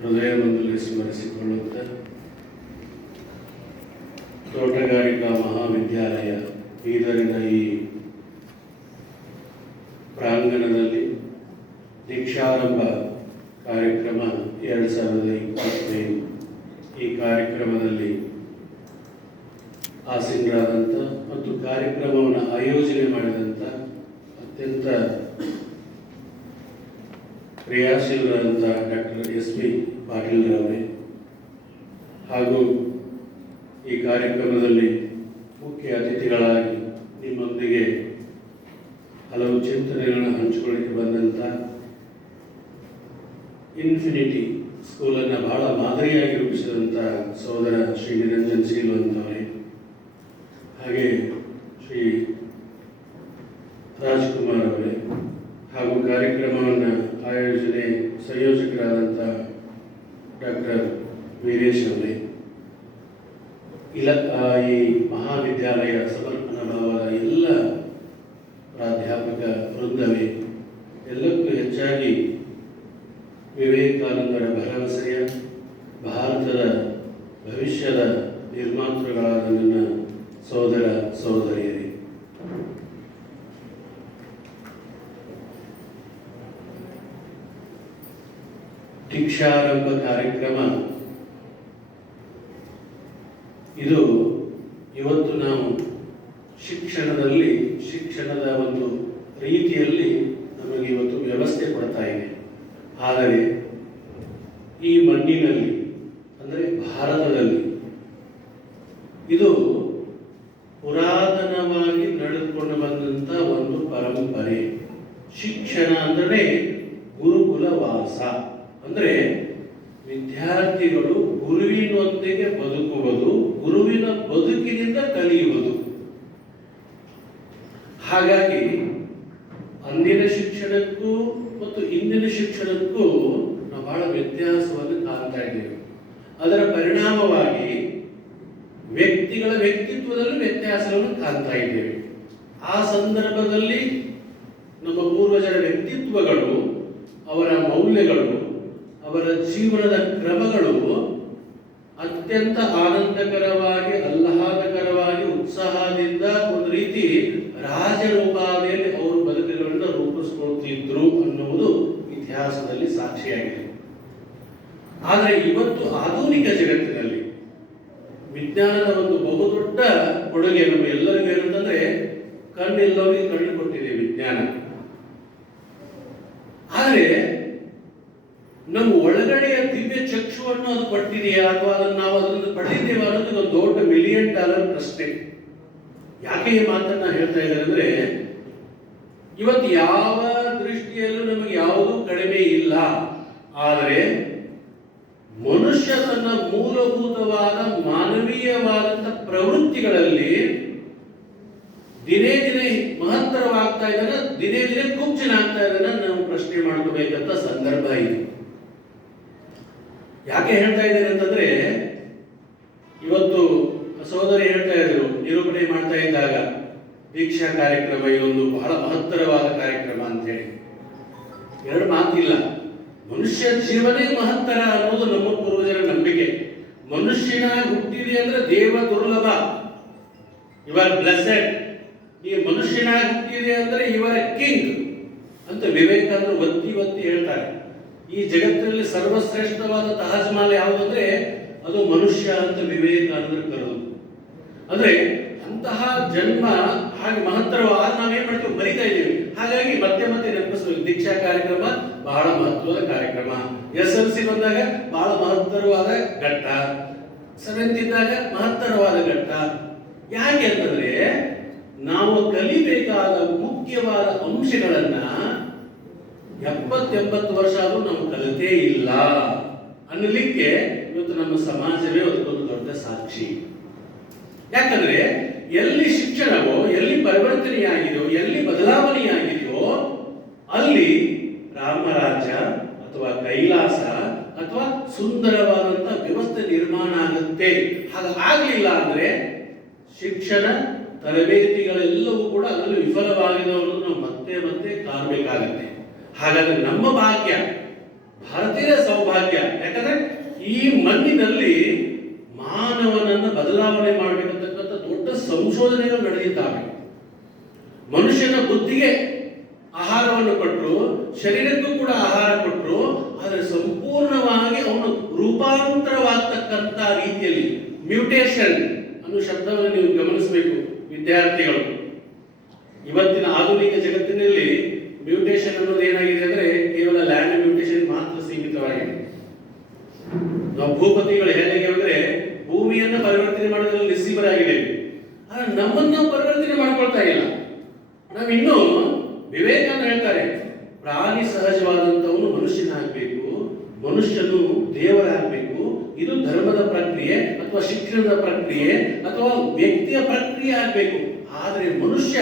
ಹೃದಯದಲ್ಲಿ ಸ್ಮರಿಸಿಕೊಳ್ಳುತ್ತಾ ತೋಟಗಾರಿಕಾ ಮಹಾವಿದ್ಯಾಲಯ ಬೀದರಿನ ಈ ಪ್ರಾಂಗಣದಲ್ಲಿ ದೀಕ್ಷಾರಂಭ ಕಾರ್ಯಕ್ರಮ 2025 ಈ ಕಾರ್ಯಕ್ರಮದಲ್ಲಿ ಆಸೀನರಾದಂಥ ಮತ್ತು ಕಾರ್ಯಕ್ರಮವನ್ನು ಆಯೋಜನೆ ಮಾಡಿದಂಥ ಅತ್ಯಂತ ಕ್ರಿಯಾಶೀಲರಾದಂಥ ಡಾಕ್ಟರ್ SP ಪಾಟೀಲ್ ರವರೇ ಹಾಗೂ ಈ ಕಾರ್ಯಕ್ರಮದಲ್ಲಿ ಮುಖ್ಯ ಅತಿಥಿಗಳಾಗಿ ನಿಮ್ಮೊಂದಿಗೆ ಹಲವು ಚಿಂತನೆಗಳನ್ನು ಹಂಚಿಕೊಳ್ಳಿಕ್ಕೆ ಬಂದಂಥ ಇನ್ಫಿನಿಟಿ ಸ್ಕೂಲನ್ನು ಬಹಳ ಮಾದರಿಯಾಗಿ ರೂಪಿಸಿದಂಥ ಸಹೋದರ ಶ್ರೀ ನಿರಂಜನ್ ಶೀಲವಂತವರೇ, ಹಾಗೆ ಶ್ರೀ ರಾಜ್ಕುಮಾರ್ ಅವರೇ ಹಾಗೂ ಕಾರ್ಯಕ್ರಮವನ್ನು ಆಯೋಜನೆ ಸಂಯೋಜಕರಾದಂಥ ಡಾಕ್ಟರ್ ವೀರೇಶ್ ಅವರೇ, ಈ ಮಹಾವಿದ್ಯಾಲಯ ಸಮರ್ಪಣಾ ಭಾವದ ಎಲ್ಲ ಪ್ರಾಧ್ಯಾಪಕ ವೃಂದವೇ, ಎಲ್ಲಕ್ಕೂ ಹೆಚ್ಚಾಗಿ ವಿವೇಕಾನಂದರ ಭರವಸೆಯ ಭಾರತದ ಭವಿಷ್ಯದ ನಿರ್ಮಾತೃಗಳಾದ ನನ್ನ ಸಹೋದರ ಸಹೋದರಿಯರೇ, ದೀಕ್ಷಾರಂಭ ಕಾರ್ಯಕ್ರಮ ಇದು ಇವತ್ತು ನಾವು ಶಿಕ್ಷಣದ ಒಂದು ರೀತಿಯಲ್ಲಿ ನಮಗೆ ಇವತ್ತು ವ್ಯವಸ್ಥೆ ಕೊಡ್ತಾ ಇದೆ. ಆದರೆ ಈ ಮಣ್ಣಿನಲ್ಲಿ ಅಂದರೆ ಭಾರತದಲ್ಲಿ ಇದು ಪುರಾತನವಾಗಿ ನಡೆದುಕೊಂಡು ಬಂದಂಥ ಒಂದು ಪರಂಪರೆ. ಶಿಕ್ಷಣ ಅಂದರೆ ಗುರುಕುಲ ವಾಸ, ಅಂದರೆ ವಿದ್ಯಾರ್ಥಿಗಳು ಗುರುವಿನೊಂದಿಗೆ ಬದುಕುವುದು, ಗುರುವಿನ ಬದುಕಿನಿಂದ ಕಲಿಯುವುದು. ಹಾಗಾಗಿ ಅಂದಿನ ಶಿಕ್ಷಣಕ್ಕೂ ಮತ್ತು ಇಂದಿನ ಶಿಕ್ಷಣಕ್ಕೂ ನಾವು ಬಹಳ ವ್ಯತ್ಯಾಸವನ್ನು ಕಾಣ್ತಾ ಇದ್ದೇವೆ. ಅದರ ಪರಿಣಾಮವಾಗಿ ವ್ಯಕ್ತಿಗಳ ವ್ಯಕ್ತಿತ್ವದಲ್ಲೂ ವ್ಯತ್ಯಾಸವನ್ನು ಕಾಣ್ತಾ ಇದ್ದೇವೆ. ಆ ಸಂದರ್ಭದಲ್ಲಿ ನಮ್ಮ ಪೂರ್ವಜರ ವ್ಯಕ್ತಿತ್ವಗಳು, ಅವರ ಮೌಲ್ಯಗಳು, ಅವರ ಜೀವನದ ಕ್ರಮಗಳು ಅತ್ಯಂತ ಆನಂದಕರವಾಗಿ, ಆಹ್ಲಾದಕರವಾಗಿ, ಉತ್ಸಾಹದಿಂದ ಒಂದು ರೀತಿ ರಾಜರೂಪಾದಿಯಲ್ಲಿ ಅವರು ಬದುಕುಗಳನ್ನು ರೂಪಿಸಿಕೊಳ್ತಿದ್ರು ಅನ್ನುವುದು ಇತಿಹಾಸದಲ್ಲಿ ಸಾಕ್ಷಿಯಾಗಿದೆ. ಆದರೆ ಇವತ್ತು ಆಧುನಿಕ ಜಗತ್ತಿನಲ್ಲಿ ವಿಜ್ಞಾನದ ಒಂದು ಬಹುದೊಡ್ಡ ಕೊಡುಗೆ ನಮ್ಮ ಎಲ್ಲರಿಗೂ ಏನಂತಂದ್ರೆ, ಕಣ್ಣೆಲ್ಲವರಿಗೆ ಕಣ್ಣು ಕೊಟ್ಟಿದೆ ವಿಜ್ಞಾನ. ಆದರೆ ನಮ್ಮ ಒಳಗಡೆಯ ದಿವ್ಯ ಚಕ್ಷುವನ್ನು ಅದು ಕೊಟ್ಟಿದೆಯಾ ಅಥವಾ ಅದನ್ನು ಪಡೆದಿದ್ದೇವೆ ಅನ್ನೋದು ಒಂದು ದೊಡ್ಡ $1 ಮಿಲಿಯನ್ ಪ್ರಶ್ನೆ. ಯಾಕೆ ಈ ಮಾತನ್ನ ಹೇಳ್ತಾ ಇದ್ದಾರೆ ಅಂದ್ರೆ, ಇವತ್ತು ಯಾವ ದೃಷ್ಟಿಯಲ್ಲೂ ನಮಗೆ ಯಾವುದೂ ಕಡಿಮೆ ಇಲ್ಲ. ಆದರೆ ಮನುಷ್ಯ ತನ್ನ ಮೂಲಭೂತವಾದ ಮಾನವೀಯವಾದಂಥ ಪ್ರವೃತ್ತಿಗಳಲ್ಲಿ ದಿನೇ ದಿನೇ ಮಹತ್ತರವಾಗ್ತಾ ಇದ್ದಾನೆ, ದಿನೇ ದಿನೇ ಕುಬ್ಜನಾಗ್ತಾ ಇದ್ದಾನೆ. ನಾವು ಪ್ರಶ್ನೆ ಮಾಡ್ಕೋಬೇಕಂತ ಸಂದರ್ಭ ಇದೆ. ಯಾಕೆ ಹೇಳ್ತಾ ಇದ್ದೇನೆ ಅಂತಂದ್ರೆ, ಇವತ್ತು ಸಹೋದರಿ ಹೇಳ್ತಾ ಇದ್ರು, ನಿರೂಪಣೆ ಮಾಡ್ತಾ ಇದ್ದಾಗ ದೀಕ್ಷಾ ಕಾರ್ಯಕ್ರಮ ಇದೊಂದು ಬಹಳ ಮಹತ್ತರವಾದ ಕಾರ್ಯಕ್ರಮ ಅಂತ ಹೇಳಿ. ಎರಡು ಮಾತಿಲ್ಲ. ಮನುಷ್ಯ ಜೀವನೇ ಮಹತ್ತರ ಅನ್ನೋದು ನಮ್ಮ ಪೂರ್ವಜರ ನಂಬಿಕೆ. ಮನುಷ್ಯನಾಗಿ ಹುಟ್ಟಿದೆ ಅಂದ್ರೆ ದೇವ ದುರ್ಲಭ, ಇವರ್ ಬ್ಲೆಸ್ಸೆಡ್. ಈ ಮನುಷ್ಯನಾಗಿ ಹುಟ್ಟಿದೆ ಅಂದ್ರೆ ಇವರ ಕಿಂಗ್ ಅಂತ ವಿವೇಕಾನಂದರು ಒತ್ತಿ ಒತ್ತಿ ಹೇಳ್ತಾರೆ. ಈ ಜಗತ್ತಿನಲ್ಲಿ ಸರ್ವಶ್ರೇಷ್ಠವಾದ ತಾಜ್ ಮಹಲ್ ಯಾವುದಂದ್ರೆ ಅದು ಮನುಷ್ಯ ಅಂತ ವಿವೇಕಾನಂದರು ಕರೆದು. ಅಂದ್ರೆ ಅಂತಹ ಜನ್ಮ ಹಾಗೆ ಮಹತ್ತರವಾದ ನಾವೇನ್ ಮಾಡ್ತೀವಿ, ಬರಿತಾ ಇದ್ದೀವಿ. ಹಾಗಾಗಿ ಮತ್ತೆ ಮತ್ತೆ ನೆನಪಿಸಬೇಕು. ದೀಕ್ಷಾ ಕಾರ್ಯಕ್ರಮ ಬಹಳ ಮಹತ್ವದ ಕಾರ್ಯಕ್ರಮ. SLC ಬಂದಾಗ ಬಹಳ ಮಹತ್ತರವಾದ ಘಟ್ಟ, 7th ಇದ್ದಾಗ ಮಹತ್ತರವಾದ ಘಟ್ಟ. ಯಾಕೆ ಅಂತಂದ್ರೆ ನಾವು ಕಲಿಬೇಕಾದ ಮುಖ್ಯವಾದ ಅಂಶಗಳನ್ನ 70-80 ವರ್ಷ ಆದ್ರೂ ನಾವು ಕಲಿತೇ ಇಲ್ಲ ಅನ್ನಲಿಕ್ಕೆ ಇವತ್ತು ನಮ್ಮ ಸಮಾಜವೇ ಅದಕ್ಕೊಂದು ದೊಡ್ಡ ಸಾಕ್ಷಿ. ಯಾಕಂದ್ರೆ ಎಲ್ಲಿ ಶಿಕ್ಷಣವೋ, ಎಲ್ಲಿ ಪರಿವರ್ತನೆಯಾಗಿದೆಯೋ, ಎಲ್ಲಿ ಬದಲಾವಣೆಯಾಗಿದೆಯೋ ಅಲ್ಲಿ ರಾಮರಾಜ್ಯ ಅಥವಾ ಕೈಲಾಸ ಅಥವಾ ಸುಂದರವಾದಂತ ವ್ಯವಸ್ಥೆ ನಿರ್ಮಾಣ ಆಗುತ್ತೆ. ಹಾಗಾಗ್ಲಿಲ್ಲ ಅಂದ್ರೆ ಶಿಕ್ಷಣ ತರಬೇತಿಗಳೆಲ್ಲವೂ ಕೂಡ ಅದರಲ್ಲಿ ವಿಫಲವಾಗಿದವರು ನಾವು ಮತ್ತೆ ಮತ್ತೆ ಕಾಣಬೇಕಾಗುತ್ತೆ. ಹಾಗಾದ್ರೆ ನಮ್ಮ ಭಾಗ್ಯ, ಭಾರತೀಯ ಸೌಭಾಗ್ಯ. ಯಾಕಂದ್ರೆ ಮಣ್ಣಿನಲ್ಲಿ ಮಾನವನನ್ನು ಬದಲಾವಣೆ ಮಾಡಬೇಕಂತಕ್ಕಂಥ ದೊಡ್ಡ ಸಂಶೋಧನೆಗಳು ನಡೆದಿದ್ದಾವೆ. ಮನುಷ್ಯನ ಬುದ್ಧಿಗೆ ಆಹಾರವನ್ನು ಕೊಟ್ಟರು, ಶರೀರಕ್ಕೂ ಕೂಡ ಆಹಾರ ಕೊಟ್ಟರು, ಆದರೆ ಸಂಪೂರ್ಣವಾಗಿ ಅವನು ರೂಪಾಂತರವಾಗ್ತಕ್ಕಂಥ ರೀತಿಯಲ್ಲಿ ಮ್ಯೂಟೇಷನ್ ಅನ್ನೋ ಶಬ್ದವನ್ನು ನೀವು ಗಮನಿಸಬೇಕು ವಿದ್ಯಾರ್ಥಿಗಳು. ಇವತ್ತಿನ ಆಧುನಿಕ ಜಗತ್ತಿನಲ್ಲಿ ಮ್ಯೂಟೇಷನ್ ಅನ್ನೋದು ಏನಾಗಿದೆ ಅಂದ್ರೆ ಕೇವಲ ಲ್ಯಾಂಡ್ ಮ್ಯೂಟೇಷನ್ ಮಾತ್ರ ಸೀಮಿತವಾಗಿದೆ. ನಾವು ಭೂಪತಿಗಳು ಹೇಗೆ ಅಂದ್ರೆ ಭೂಮಿಯನ್ನು ಪರಿವರ್ತನೆ ಮಾಡೋದ್ರಲ್ಲಿ ನಿಸ್ಸೀಮರಾಗಿದ್ದೇವೆ, ಆದರೆ ನಮ್ಮನ್ನು ಪರಿವರ್ತನೆ ಮಾಡ್ಕೊಳ್ತಾ ಇಲ್ಲ. ನಾವಿನ್ನೂ ವಿವೇಕಾನಂದ ಹೇಳ್ತಾರೆ, ಪ್ರಾಣಿ ಸಹಜವಾದಂಥವನು ಮನುಷ್ಯನಾಗಬೇಕು, ಮನುಷ್ಯನು ದೇವರಾಗಬೇಕು. ಇದು ಧರ್ಮದ ಪ್ರಕ್ರಿಯೆ ಅಥವಾ ಶಿಕ್ಷಣದ ಪ್ರಕ್ರಿಯೆ ಅಥವಾ ವ್ಯಕ್ತಿಯ ಪ್ರಕ್ರಿಯೆ ಆಗಬೇಕು. ಆದರೆ ಮನುಷ್ಯ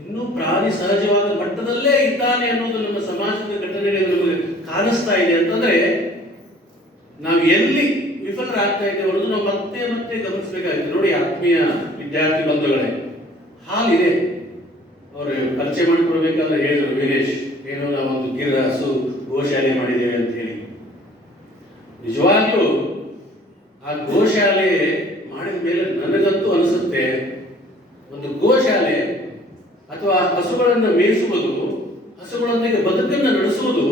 ಇನ್ನೂ ಪ್ರಾಣಿ ಸಹಜವಾದ ಮಟ್ಟದಲ್ಲೇ ಇದ್ದಾನೆ ಅನ್ನೋದು ನಮ್ಮ ಸಮಾಜದ ಘಟನೆಗಳು ನಮಗೆ ಕಾಣಿಸ್ತಾ ಇದೆ. ಅಂತಂದ್ರೆ ನಾವು ಎಲ್ಲಿ ವಿಫಲರಾಗ್ತಾ ಇದ್ದೇವೆ ಅನ್ನೋದು ನಾವು ಮತ್ತೆ ಮತ್ತೆ ಗಮನಿಸಬೇಕಾಗಿದೆ. ನೋಡಿ ಆತ್ಮೀಯ ವಿದ್ಯಾರ್ಥಿ ಬಂಧುಗಳೇ, ಹಾಲಿದೆ, ಅವರು ಪರಿಚಯ ಮಾಡಿಕೊಡ್ಬೇಕಾದ್ರೆ ಹೇಳಿದ್ರು ವೀರೇಶ್, ಏನೋ ನಾವೊಂದು ಗಿರ್ ಹಸು ಗೋಶಾಲೆ ಮಾಡಿದ್ದೇವೆ ಅಂತ ಹೇಳಿ. ನಿಜವಾಗ್ಲೂ ಆ ಗೋಶಾಲೆ ಮಾಡಿದ ಮೇಲೆ ನನಗಂತೂ ಅನಿಸುತ್ತೆ, ಒಂದು ಗೋಶಾಲೆ ಅಥವಾ ಹಸುಗಳನ್ನು ಮೇಯಿಸುವುದು, ಹಸುಗಳೊಂದಿಗೆ ಬದುಕನ್ನು ನಡೆಸುವುದು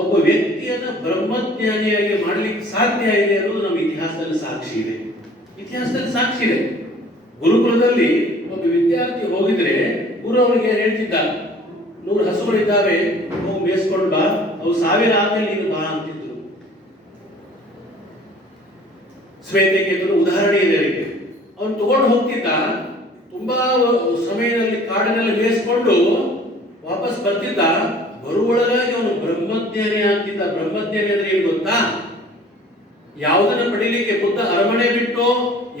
ಒಬ್ಬ ವ್ಯಕ್ತಿಯನ್ನು ಬ್ರಹ್ಮಜ್ಞಾನಿಯಾಗಿ ಮಾಡಲಿಕ್ಕೆ ಸಾಧ್ಯ ಇದೆ ಅನ್ನೋದು ನಮ್ಮ ಇತಿಹಾಸದಲ್ಲಿ ಸಾಕ್ಷಿ ಇದೆ. ಇತಿಹಾಸದಲ್ಲಿ ಸಾಕ್ಷಿ ಇದೆ. ಗುರುಕುಲದಲ್ಲಿ ಒಬ್ಬ ವಿದ್ಯಾರ್ಥಿ ಹೋಗಿದ್ರೆ ಗುರು ಅವರಿಗೆ ಹೇಳ್ತಿದ್ದ, 100 ಹಸುಗಳಿದ್ದಾವೆ, ಹೋಗಿ ಮೇಯಿಸ್ಕೊಂಡು ಬಾ, ಅವು 1000 ಆದ್ಮೇಲೆ ನೀನು ಬಾ ಅಂತಿದ್ರು. ಶ್ವೇತಕೇತುನ ಉದಾಹರಣೆ ಇದೆ ಅದಕ್ಕೆ. ಅವನು ತಗೊಂಡು ಹೋಗ್ತಿದ್ದ, ತುಂಬಾ ಸಮಯದಲ್ಲಿ ಕಾಡಿನಲ್ಲಿ ಮೇಯಿಸ್ಕೊಂಡು ವಾಪಸ್ ಬರ್ತಿದ್ದ. ಬರುವೊಳಗಾಗಿ ಅವನು ಬ್ರಹ್ಮಜ್ಞಾನಿ ಆಗ್ತಿದ್ದ. ಬ್ರಹ್ಮಜ್ಞಾನಿ ಅಂದ್ರೆ ಏನು ಗೊತ್ತಾ? ಯಾವುದನ್ನು ಪಡೀಲಿಕ್ಕೆ ಬುದ್ಧ ಅರಮನೆ ಬಿಟ್ಟು,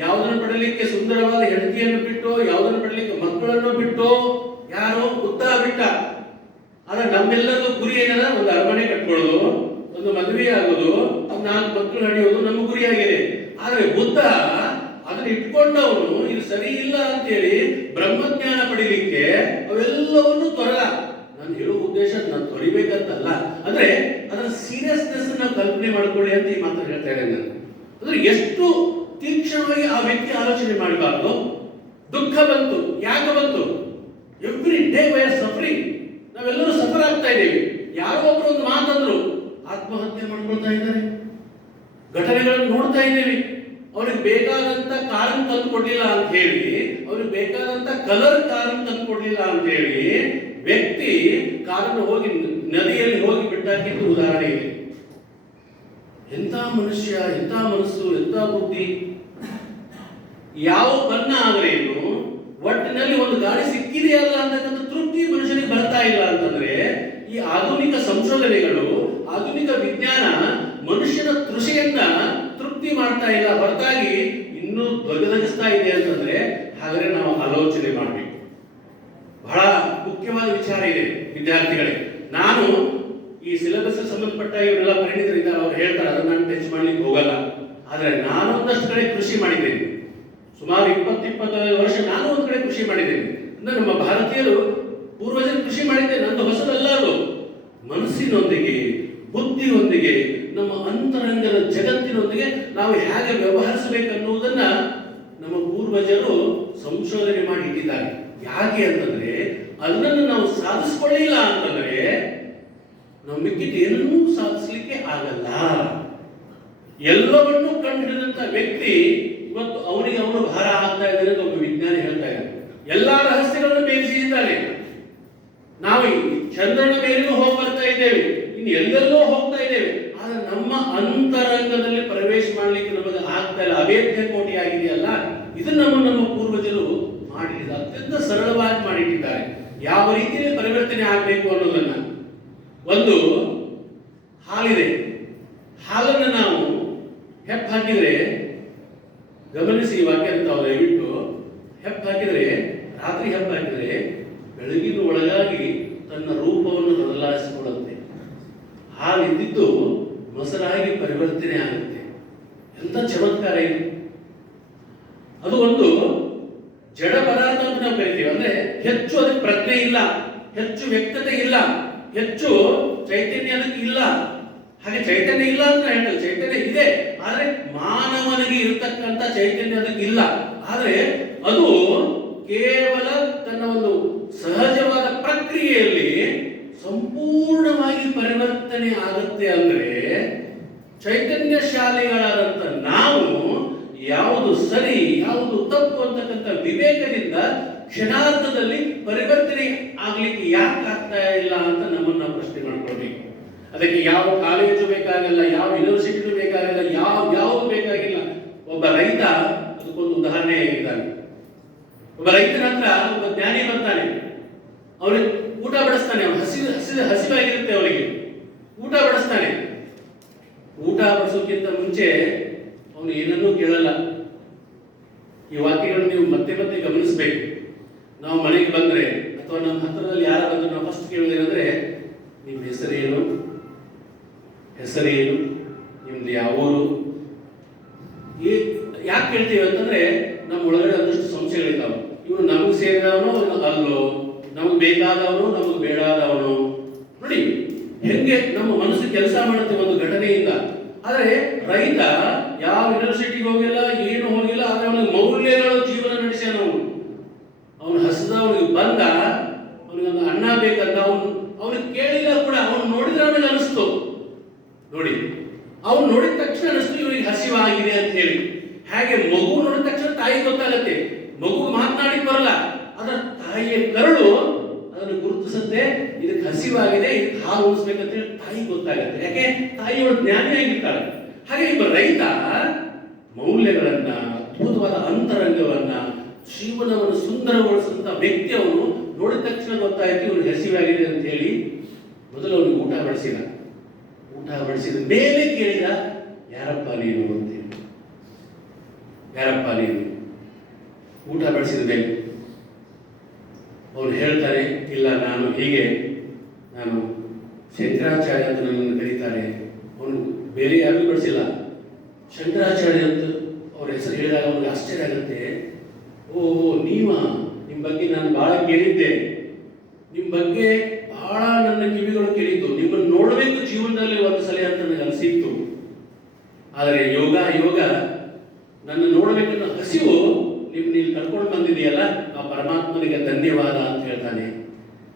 ಯಾವುದನ್ನು ಪಡೀಲಿಕ್ಕೆ ಸುಂದರವಾದ ಹೆಂಡತಿಯನ್ನು ಬಿಟ್ಟು, ಯಾವುದನ್ನು ಪಡೀಲಿಕ್ಕೆ ಮಕ್ಕಳನ್ನು ಬಿಟ್ಟು, ಯಾರು ಬುದ್ಧ ಬಿಟ್ಟ. ಆದ್ರೆ ನಮ್ಮೆಲ್ಲರೂ ಗುರಿ ಏನದ? ಒಂದು ಅರಮನೆ ಕಟ್ಕೊಳ್ಳೋದು, ಒಂದು ಮದುವೆ ಆಗೋದು, ಒಂದು 4 ಮಕ್ಕಳು ನಡೆಯೋದು ನಮ್ಮ ಗುರಿಯಾಗಿದೆ. ಆದ್ರೆ ಬುದ್ಧ ಅದನ್ನ ಇಟ್ಕೊಂಡವನು ಇದು ಸರಿ ಇಲ್ಲ ಅಂತೇಳಿ ಬ್ರಹ್ಮಜ್ಞಾನ ಪಡೀಲಿಕ್ಕೆ ಅವೆಲ್ಲವನ್ನು ತೊರೆದ. ನಾನು ಹೇಳೋ ಉದ್ದೇಶ ನಾನು ತೊರಿಬೇಕಂತಲ್ಲ, ಅಂದ್ರೆ ಅದರ ಸೀರಿಯಸ್ನೆಸ್ ನಾವು ಕಲ್ಪನೆ ಮಾಡ್ಕೊಳ್ಳಿ ಅಂತ ಈ ಮಾತು ಹೇಳ್ತಾ ಇದ್ದೇನೆ ನಾನು. ಅಂದ್ರೆ ಎಷ್ಟು ತೀಕ್ಷ್ಣವಾಗಿ ಆ ವ್ಯಕ್ತಿ ಆಲೋಚನೆ ಮಾಡಬಾರ್ದು. ದುಃಖ ಬಂತು, ಯಾಕೆ ಬಂತು? Every day we are suffering. ನಾವೆಲ್ಲರೂ ಸಫರ್ ಆಗ್ತಾ ಇದ್ದೇವೆ. ಯಾರೋ ಒಬ್ರು ಒಂದು ಮಾತಂದ್ರು, ಆತ್ಮಹತ್ಯೆ ಮಾಡ್ಕೊಳ್ತಾ ಇದ್ದಾರೆ, ಘಟನೆಗಳನ್ನು ನೋಡ್ತಾ ಇದ್ದೇವೆ. ಅವ್ರಿಗೆ ಬೇಕಾದಂತ ಕಾರನ್ನು ತಂದು ಕೊಡ್ಲಿಲ್ಲ ಅಂತ ಹೇಳಿ, ಅವ್ರಿಗೆ ಬೇಕಾದಂತ ಕಲರ್ ಕಾರನ್ನು ತಂದು ಕೊಡ್ಲಿಲ್ಲ ಅಂತ ಹೇಳಿ ವ್ಯಕ್ತಿ ಕಾರನ್ನು ಹೋಗಿ ನದಿಯಲ್ಲಿ ಹೋಗಿ ಬಿಟ್ಟಾಕಿದ್ದು ಉದಾಹರಣೆ ಇದೆ. ಎಂತ ಮನುಷ್ಯ, ಎಂತ ಮನಸ್ಸು, ಎಂತ ಬುದ್ಧಿ! ಯಾವ ಬಣ್ಣ ಆದ್ರೇನು, ಒಟ್ಟಿನಲ್ಲಿ ಒಂದು ಗಾಡಿ ಸಿಕ್ಕಿದೆಯಲ್ಲ ಅಂತಕ್ಕಂಥ ತೃಪ್ತಿ ಮನುಷ್ಯನಿಗೆ ಬರ್ತಾ ಇಲ್ಲ ಅಂತಂದ್ರೆ, ಈ ಆಧುನಿಕ ಸಂಶೋಧನೆಗಳು, ಆಧುನಿಕ ವಿಜ್ಞಾನ ಮನುಷ್ಯನ ತೃಷೆಯನ್ನ ತೃಪ್ತಿ ಮಾಡ್ತಾ ಇಲ್ಲ, ಹೊರತಾಗಿ ಇನ್ನೂ ದೊರಗದಗಿಸ್ತಾ ಇದೆ ಅಂತಂದ್ರೆ, ಹಾಗಾದ್ರೆ ನಾವು ಆಲೋಚನೆ ಮಾಡಬೇಕು. ಬಹಳ ಮುಖ್ಯವಾದ ವಿಚಾರ ಇದೆ ವಿದ್ಯಾರ್ಥಿಗಳೇ. ನಾನು ಈ ಸಿಲೆಬಸ್ ಸಂಬಂಧಪಟ್ಟ ಇವರೆಲ್ಲ ಪರಿಣಿತರಿದ್ದಾರೆ, ಅವ್ರು ಹೇಳ್ತಾರೆ, ಅದನ್ನ ನಾನು ಟಚ್ ಮಾಡ್ಲಿಕ್ಕೆ ಹೋಗಲ್ಲ. ಆದ್ರೆ ನಾನೊಂದಷ್ಟು ಕಡೆ ಕೃಷಿ ಮಾಡಿದ್ದೇನೆ. ಸುಮಾರು 20-25 ವರ್ಷ ನಾನು ಒಂದು ಕಡೆ ಕೃಷಿ ಮಾಡಿದ್ದೇನೆ. ಅಂದ್ರೆ ನಮ್ಮ ಭಾರತೀಯರು ಪೂರ್ವಜರು ಕೃಷಿ ಮಾಡಿದ್ದೇನೆ, ನಂದು ಹೊಸದಲ್ಲ ಅದು. ಮನಸ್ಸಿನೊಂದಿಗೆ, ಬುದ್ಧಿಯೊಂದಿಗೆ, ನಮ್ಮ ಅಂತರಂಗದ ಜಗತ್ತಿನೊಂದಿಗೆ ನಾವು ಹೇಗೆ ವ್ಯವಹರಿಸಬೇಕನ್ನುವುದನ್ನ ನಮ್ಮ ಪೂರ್ವಜರು ಸಂಶೋಧನೆ ಮಾಡಿ ಇಟ್ಟಿದ್ದಾರೆ. ಯಾಕೆ ಅಂತಂದ್ರೆ, ಅದನ್ನು ನಾವು ಸಾಧಿಸಿಕೊಳ್ಳಿಲ್ಲ ಅಂತಂದ್ರೆ ನಾವು ಮಿಕ್ಕಿದ್ದು ಏನನ್ನೂ ಸಾಧಿಸಲಿಕ್ಕೆ ಆಗಲ್ಲ. ಎಲ್ಲವನ್ನೂ ಕಂಡು ಹಿಡಿದಂತ ವ್ಯಕ್ತಿ ಇವತ್ತು ಅವನಿಗೆ ಅವನು ಭಾರ ಆಗ್ತಾ ಇದ್ದಾರೆ ಅಂತ ಒಬ್ಬ ವಿಜ್ಞಾನಿ ಹೇಳ್ತಾ ಇದ್ದಾರೆ. ಎಲ್ಲಾ ರಹಸ್ಯಗಳನ್ನು ಬೇಯಿಸಿದ್ದಾನೆ. ನಾವು ಚಂದ್ರನ ಮೇಲೂ ಹೋಗಿ ಬರ್ತಾ ಇದ್ದೇವೆ, ಇನ್ನು ಎಲ್ಲೆಲ್ಲೋ ಹೋಗ್ತಾ ಇದ್ದೇವೆ, ಆದ್ರೆ ನಮ್ಮ ಅಂತರಂಗದಲ್ಲಿ ಪ್ರವೇಶ ಮಾಡ್ಲಿಕ್ಕೆ ನಮಗೆ ಆಗ್ತಾ ಇಲ್ಲ. ಅಭೇದ್ಯ ಕೋಟಿ ಆಗಿದೆಯಲ್ಲ, ಇದನ್ನ ನಮ್ಮ ಪೂರ್ವಜರು ಮಾಡಿದ ಅತ್ಯಂತ ಸರಳವಾಗಿ ಮಾಡಿಟ್ಟಿದ್ದಾರೆ. ಯಾವ ರೀತಿಯಲ್ಲಿ ಪರಿವರ್ತನೆ ಆಗಬೇಕು ಅನ್ನೋದನ್ನ. ಒಂದು ಹಾಲಿದೆ, ಹಾಲನ್ನು ನಾವು ಹೆಪ್ಪ ಹಾಕಿದ್ರೆ, ಗಮನಿಸಿ ಈ ವಾಕ್ಯ ಅಂತ ದಯವಿಟ್ಟು, ಹೆಪ್ಪ ಹಾಕಿದ್ರೆ, ರಾತ್ರಿ ಹೆಪ್ಪ ಹಾಕಿದ್ರೆ ಬೆಳಗಿನ ಒಳಗಾಗಿ ತನ್ನ ರೂಪವನ್ನು ಬದಲಾಯಿಸಿಕೊಳ್ಳುತ್ತೆ. ಹಾಲು ಇದ್ದಿದ್ದು ಮೊಸರಾಗಿ ಪರಿವರ್ತನೆ ಆಗುತ್ತೆ. ಎಂತ ಚಮತ್ಕಾರ ಇದು! ಅದು ಒಂದು ಜಡ ಪದಾರ್ಥ ಅಂತ ನಾವು ಕರಿತೀವಿ. ಅಂದ್ರೆ ಹೆಚ್ಚು ಅದಕ್ಕೆ ಪ್ರಜ್ಞೆ ಇಲ್ಲ, ಹೆಚ್ಚು ವ್ಯಕ್ತತೆ ಇಲ್ಲ, ಹೆಚ್ಚು ಚೈತನ್ಯ ಅದಕ್ಕೆ ಇಲ್ಲ. ಹಾಗೆ ಚೈತನ್ಯ ಇಲ್ಲ ಅಂತ ಹೇಳ್ತಾರೆ, ಚೈತನ್ಯ ಇದೆ, ಆದ್ರೆ ಮಾನವನಿಗೆ ಇರತಕ್ಕಂತ ಚೈತನ್ಯ ಅದಕ್ಕೆ ಇಲ್ಲ. ಆದ್ರೆ ಅದು ಕೇವಲ ತನ್ನ ಒಂದು ಸಹಜವಾದ ಪ್ರಕ್ರಿಯೆಯಲ್ಲಿ ಸಂಪೂರ್ಣವಾಗಿ ಪರಿವರ್ತನೆ ಆಗುತ್ತೆ. ಅಂದ್ರೆ ಚೈತನ್ಯ ಶಾಲೆಗಳಾದಂತ ನಾವು ಯಾವುದು ಸರಿ ಯಾವುದು ತಪ್ಪು ಅಂತಕ್ಕಂಥ ವಿವೇಕದಿಂದ ಕ್ಷಣಾರ್ಧದಲ್ಲಿ ಪರಿವರ್ತನೆ ಆಗ್ಲಿಕ್ಕೆ ಯಾಕೆ ಆಗ್ತಾ ಇಲ್ಲ ಅಂತ ನಮ್ಮನ್ನ ಪ್ರಶ್ನೆ ಮಾಡ್ಕೊಳ್ಬೇಕು. ಅದಕ್ಕೆ ಯಾವ ಕಾಲೇಜು ಬೇಕಾಗಿಲ್ಲ, ಯಾವ ಯೂನಿವರ್ಸಿಟಿನೂ ಬೇಕಾಗಿಲ್ಲ, ಯಾವುದು ಬೇಕಾಗಿಲ್ಲ. ಒಬ್ಬ ರೈತ ಅದಕ್ಕೊಂದು ಉದಾಹರಣೆ ಇದ್ದಾನೆ. ಒಬ್ಬ ರೈತನ ಹತ್ರ ಒಬ್ಬ ಜ್ಞಾನಿ ಬರ್ತಾನೆ, ಅವನಿಗೆ ಊಟ ಬಡಿಸ್ತಾನೆ. ಹಸಿವಾಗಿರುತ್ತೆ ಅವನಿಗೆ, ಊಟ ಬಡಿಸ್ತಾನೆ. ಊಟ ಬಡಿಸೋಕ್ಕಿಂತ ಮುಂಚೆ ಅವನು ಏನನ್ನೂ ಕೇಳಲ್ಲ. ಈ ವಾಕ್ಯಗಳನ್ನು ನೀವು ಮತ್ತೆ ಮತ್ತೆ ಗಮನಿಸಬೇಕು. ನಾವು ಮನೆಗೆ ಬಂದ್ರೆ ಅಥವಾ ನಮ್ಮ ಹತ್ತಿರದಲ್ಲಿ ಯಾರ ಬಂದ್ರೆ ನಾವು ಫಸ್ಟ್ ಕೇಳೋದೇನಂದ್ರೆ, ನಿಮ್ಮ ಹೆಸರೇನು, ನಿಮ್ದು ಯಾವ ಊರು? ಯಾಕೆ ಕೇಳ್ತೀವಿ ಅಂತಂದ್ರೆ ನಮ್ಮ ಒಳಗಡೆ ಒಂದಷ್ಟು ಸಂಶಯಗಳಿದ್ದಾವೆ. ಇವನು ನಮಗೆ ಸೇರಿದವನು ಅಲ್ಲೋ, ನಮಗೆ ಬೇಕಾದವನು ನಮಗೆ ಬೇಡಾದವನು. ನೋಡಿ ಹೆಂಗೆ ನಮ್ಮ ಮನಸ್ಸು ಕೆಲಸ ಮಾಡುತ್ತೆ ಒಂದು ಘಟನೆಯಿಂದ. ಆದ್ರೆ ರೈತ ಯಾವ ಯೂನಿವರ್ಸಿಟಿಗೆ ಹೋಗಿಲ್ಲ, ಏನು ಹೋಗಿಲ್ಲ, ಆದ್ರೆ ಅವನಿಗೆ ಮೌಲ್ಯಗಳು ಜೀವನ ನಡೆಸ್ಯಾನ. ಅವನು ಹಸಿದವನಿಗೆ ಬಂದ, ಅವನಿಗೊಂದು ಅನ್ನ ಬೇಕಂತ ಅವನಿಗೆ ಕೇಳಿಲ್ಲ ಕೂಡ. ಅವನು ನೋಡಿದ್ರೆ ಅವನಿಗೆ ಅನಿಸ್ತು, ನೋಡಿ ಅವನು ನೋಡಿದ ತಕ್ಷಣ ಅನಿಸ್ತು ಇವನಿಗೆ ಹಸಿವಾಗಿದೆ ಅಂತ ಹೇಳಿ. ಹಾಗೆ ಮಗು ನೋಡಿದ ತಕ್ಷಣ ತಾಯಿ ಗೊತ್ತಾಗತ್ತೆ. ಮಗು ಮಾತನಾಡಿ ಬರಲ್ಲ, ಅದರ ತಾಯಿಯ ಕರಳು ಅದನ್ನು ಗುರುತಿಸುತ್ತೆ, ಇದಕ್ಕೆ ಹಸಿವಾಗಿದೆ, ಇದಕ್ಕೆ ಹಾಲು ಉಣಿಸ್ಬೇಕಂತ ಹೇಳಿ ತಾಯಿ ಗೊತ್ತಾಗುತ್ತೆ. ಯಾಕೆ? ತಾಯಿಯವರು ಜ್ಞಾನಿಯಾಗಿರ್ತಾಳೆ. ಹಾಗೆ ಒಬ್ಬ ರೈತ ಮೌಲ್ಯಗಳನ್ನ, ಅದ್ಭುತವಾದ ಅಂತರಂಗವನ್ನ, ಜೀವನವನ್ನು ಸುಂದರಗೊಳಿಸಿದಂತ ವ್ಯಕ್ತಿ ಅವನು ನೋಡಿದ ತಕ್ಷಣ ಗೊತ್ತಾಯ್ತು ಇವನಿಗೆ ಹಸಿವಾಗಿದೆ ಅಂತ ಹೇಳಿ. ಮೊದಲು ಅವನಿಗೆ ಊಟ ಬಡಿಸಿದ. ಊಟ ಬಡಿಸಿದ ಮೇಲೆ ಕೇಳಿದ, ಯಾರಪ್ಪ ನೀನು ಅಂತೇಳಿ. ಯಾರಪ್ಪ ನೀನು? ಊಟ ಬಡಿಸಿದ ಮೇಲೆ ಅವನು ಹೇಳ್ತಾನೆ, ಇಲ್ಲ ನಾನು ಹೀಗೆ, ನಾನು ಶಂಕರಾಚಾರ್ಯ ಅಂತ ನನ್ನನ್ನು ಕರೀತಾರೆ. ಅವನು ಬೇರೆ ಯಾರಿಗೂ ಬಡಿಸಿಲ್ಲ, ಶಂಕರಾಚಾರ್ಯ ಅಂತ ಅವ್ರ ಹೆಸರು ಹೇಳಿದಾಗ ಅವನಿಗೆ ಆಶ್ಚರ್ಯ ಆಗುತ್ತೆ. ಓಹೋ, ನಿಮ್ಮ ಬಗ್ಗೆ ನಾನು ಬಹಳ ಕೇಳಿದ್ದೆ, ನಿಮ್ಮ ಬಗ್ಗೆ ಬಹಳ ನನ್ನ ಕಿವಿಗಳು ಕೇಳಿದ್ದು, ನಿಮ್ಮನ್ನು ನೋಡಬೇಕು ಜೀವನದಲ್ಲಿ ಒಂದು ಸಲ ಅಂತ ನನಗೆ ಅನಿಸಿತ್ತು. ಆದರೆ ಯೋಗ ನನ್ನ ನೋಡಬೇಕನ್ನೋ ಹಸಿವು ನೀವು ಕರ್ಕೊಂಡು ಬಂದಿದೆಯಲ್ಲ, ಆ ಪರಮಾತ್ಮನಿಗೆ ಧನ್ಯವಾದ ಅಂತ ಹೇಳ್ತಾನೆ.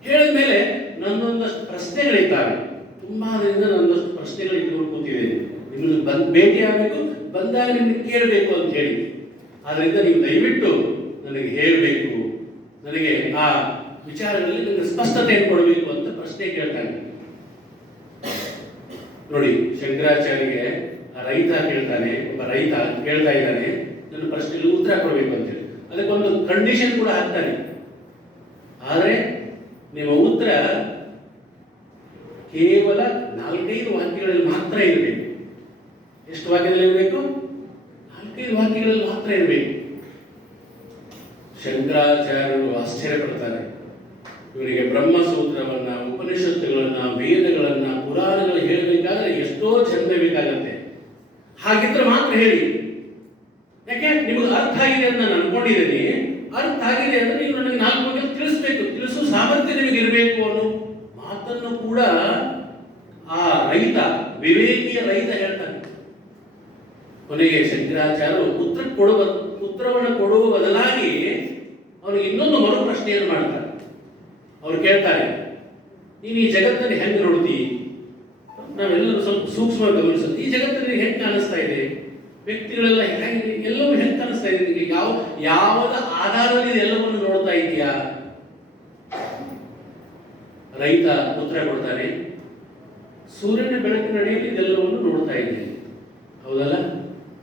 ಹೇಳಿದ ಮೇಲೆ ನನ್ನೊಂದಷ್ಟು ಪ್ರಶ್ನೆಗಳಿದ್ದಾವೆ, ತುಂಬಾ ಅದರಿಂದ ನನ್ನೊಂದಷ್ಟು ಪ್ರಶ್ನೆಗಳು ಇಟ್ಕೊಂಡು ಕೂತಿದ್ದೇನೆ. ನಿಮ್ಮನ್ನು ಭೇಟಿ ಆಗಬೇಕು, ಬಂದಾಗ ನಿಮ್ಗೆ ಕೇಳಬೇಕು ಅಂತ ಹೇಳಿ. ಆದ್ರಿಂದ ನೀವು ದಯವಿಟ್ಟು ನನಗೆ ಹೇಳಬೇಕು, ನನಗೆ ಆ ವಿಚಾರಗಳಲ್ಲಿ ನನಗೆ ಸ್ಪಷ್ಟತೆಯನ್ನು ಕೊಡಬೇಕು ಅಂತ ಪ್ರಶ್ನೆ ಕೇಳ್ತಾನೆ. ನೋಡಿ, ಶಂಕರಾಚಾರ್ಯಗೆ ಆ ರೈತ ಕೇಳ್ತಾನೆ, ಒಬ್ಬ ರೈತ ಕೇಳ್ತಾ ಇದ್ದಾನೆ, ನನ್ನ ಪ್ರಶ್ನೆಗೆ ಉತ್ತರ ಕೊಡಬೇಕು ಅಂತೇಳಿ. ಅದಕ್ಕೊಂದು ಕಂಡೀಷನ್ ಕೂಡ ಹಾಕ್ತಾನೆ. ಆದರೆ ನಿಮ್ಮ ಉತ್ತರ ಕೇವಲ 4-5 ವಾಕ್ಯಗಳಲ್ಲಿ ಮಾತ್ರ ಇರಬೇಕು. ಎಷ್ಟು ವಾಕ್ಯದಲ್ಲಿ ಇರಬೇಕು? 4-5 ವಾಕ್ಯಗಳಲ್ಲಿ ಮಾತ್ರ ಇರಬೇಕು. ಶಂಕರಾಚಾರ್ಯರು ಆಶ್ಚರ್ಯ ಪಡ್ತಾರೆ. ಇವರಿಗೆ ಬ್ರಹ್ಮಸೂತ್ರವನ್ನ, ಉಪನಿಷತ್ತುಗಳನ್ನ, ವೇದಗಳನ್ನ, ಪುರಾಣಗಳು ಹೇಳಬೇಕಾದ್ರೆ ಎಷ್ಟೋ ಜನ್ಮ ಬೇಕಾಗತ್ತೆ. ಹಾಗಿದ್ರೆ ಮಾತ್ರ ಹೇಳಿ. ಯಾಕೆ? ನಿಮಗೆ ಅರ್ಥ ಆಗಿದೆ ಅಂತ ನಾನು ಅನ್ಕೊಂಡಿದ್ದೀನಿ. ಅರ್ಥ ಆಗಿದೆ ಅಂದ್ರೆ ನೀವು ನನಗೆ 4 ಬಗ್ಗೆ ತಿಳಿಸ್ಬೇಕು, ತಿಳಿಸೋ ಸಾಮರ್ಥ್ಯ ನಿಮಗೆ ಇರಬೇಕು ಅನ್ನೋ ಮಾತನ್ನು ಕೂಡ ಆ ರೈತ, ವಿವೇಕಿಯ ರೈತ ಹೇಳ್ತಾನೆ. ಕೊನೆಗೆ ಶಂಕರಾಚಾರ್ಯರು ಉತ್ತರವನ್ನು ಕೊಡುವ ಬದಲಾಗಿ ಅವನಿಗೆ ಇನ್ನೊಂದು ಮರು ಪ್ರಶ್ನೆಯನ್ನು ಮಾಡ್ತಾರೆ. ಅವ್ರು ಕೇಳ್ತಾರೆ, ನೀನು ಈ ಜಗತ್ತನ್ನು ಹೆಂಗೆ ನೋಡ್ತಿ? ನಾವೆಲ್ಲರೂ ಸ್ವಲ್ಪ ಸೂಕ್ಷ್ಮವಾಗಿ ಗಮನಿಸೋದು. ಈ ಜಗತ್ತಲ್ಲಿ ಹೆಂಗೆ ಕಾಣಿಸ್ತಾ ಇದೆ? ವ್ಯಕ್ತಿಗಳೆಲ್ಲ ಹೇಗಿದೆ? ಎಲ್ಲವೂ ಹೆಂಗೆ ಕಾಣಿಸ್ತಾ ಇದೆ ನಿಮಗೆ? ಯಾವದ ಆಧಾರದಲ್ಲಿ ಎಲ್ಲವನ್ನು ನೋಡ್ತಾ ಇದೆಯಾ? ರೈತ ಉತ್ತರ ಕೊಡ್ತಾನೆ, ಸೂರ್ಯನ ಬೆಳಕಿನ ಅಡಿಯಲ್ಲಿ ಇದೆಲ್ಲವನ್ನು ನೋಡ್ತಾ ಇದ್ದೇನೆ. ಹೌದಲ್ಲ?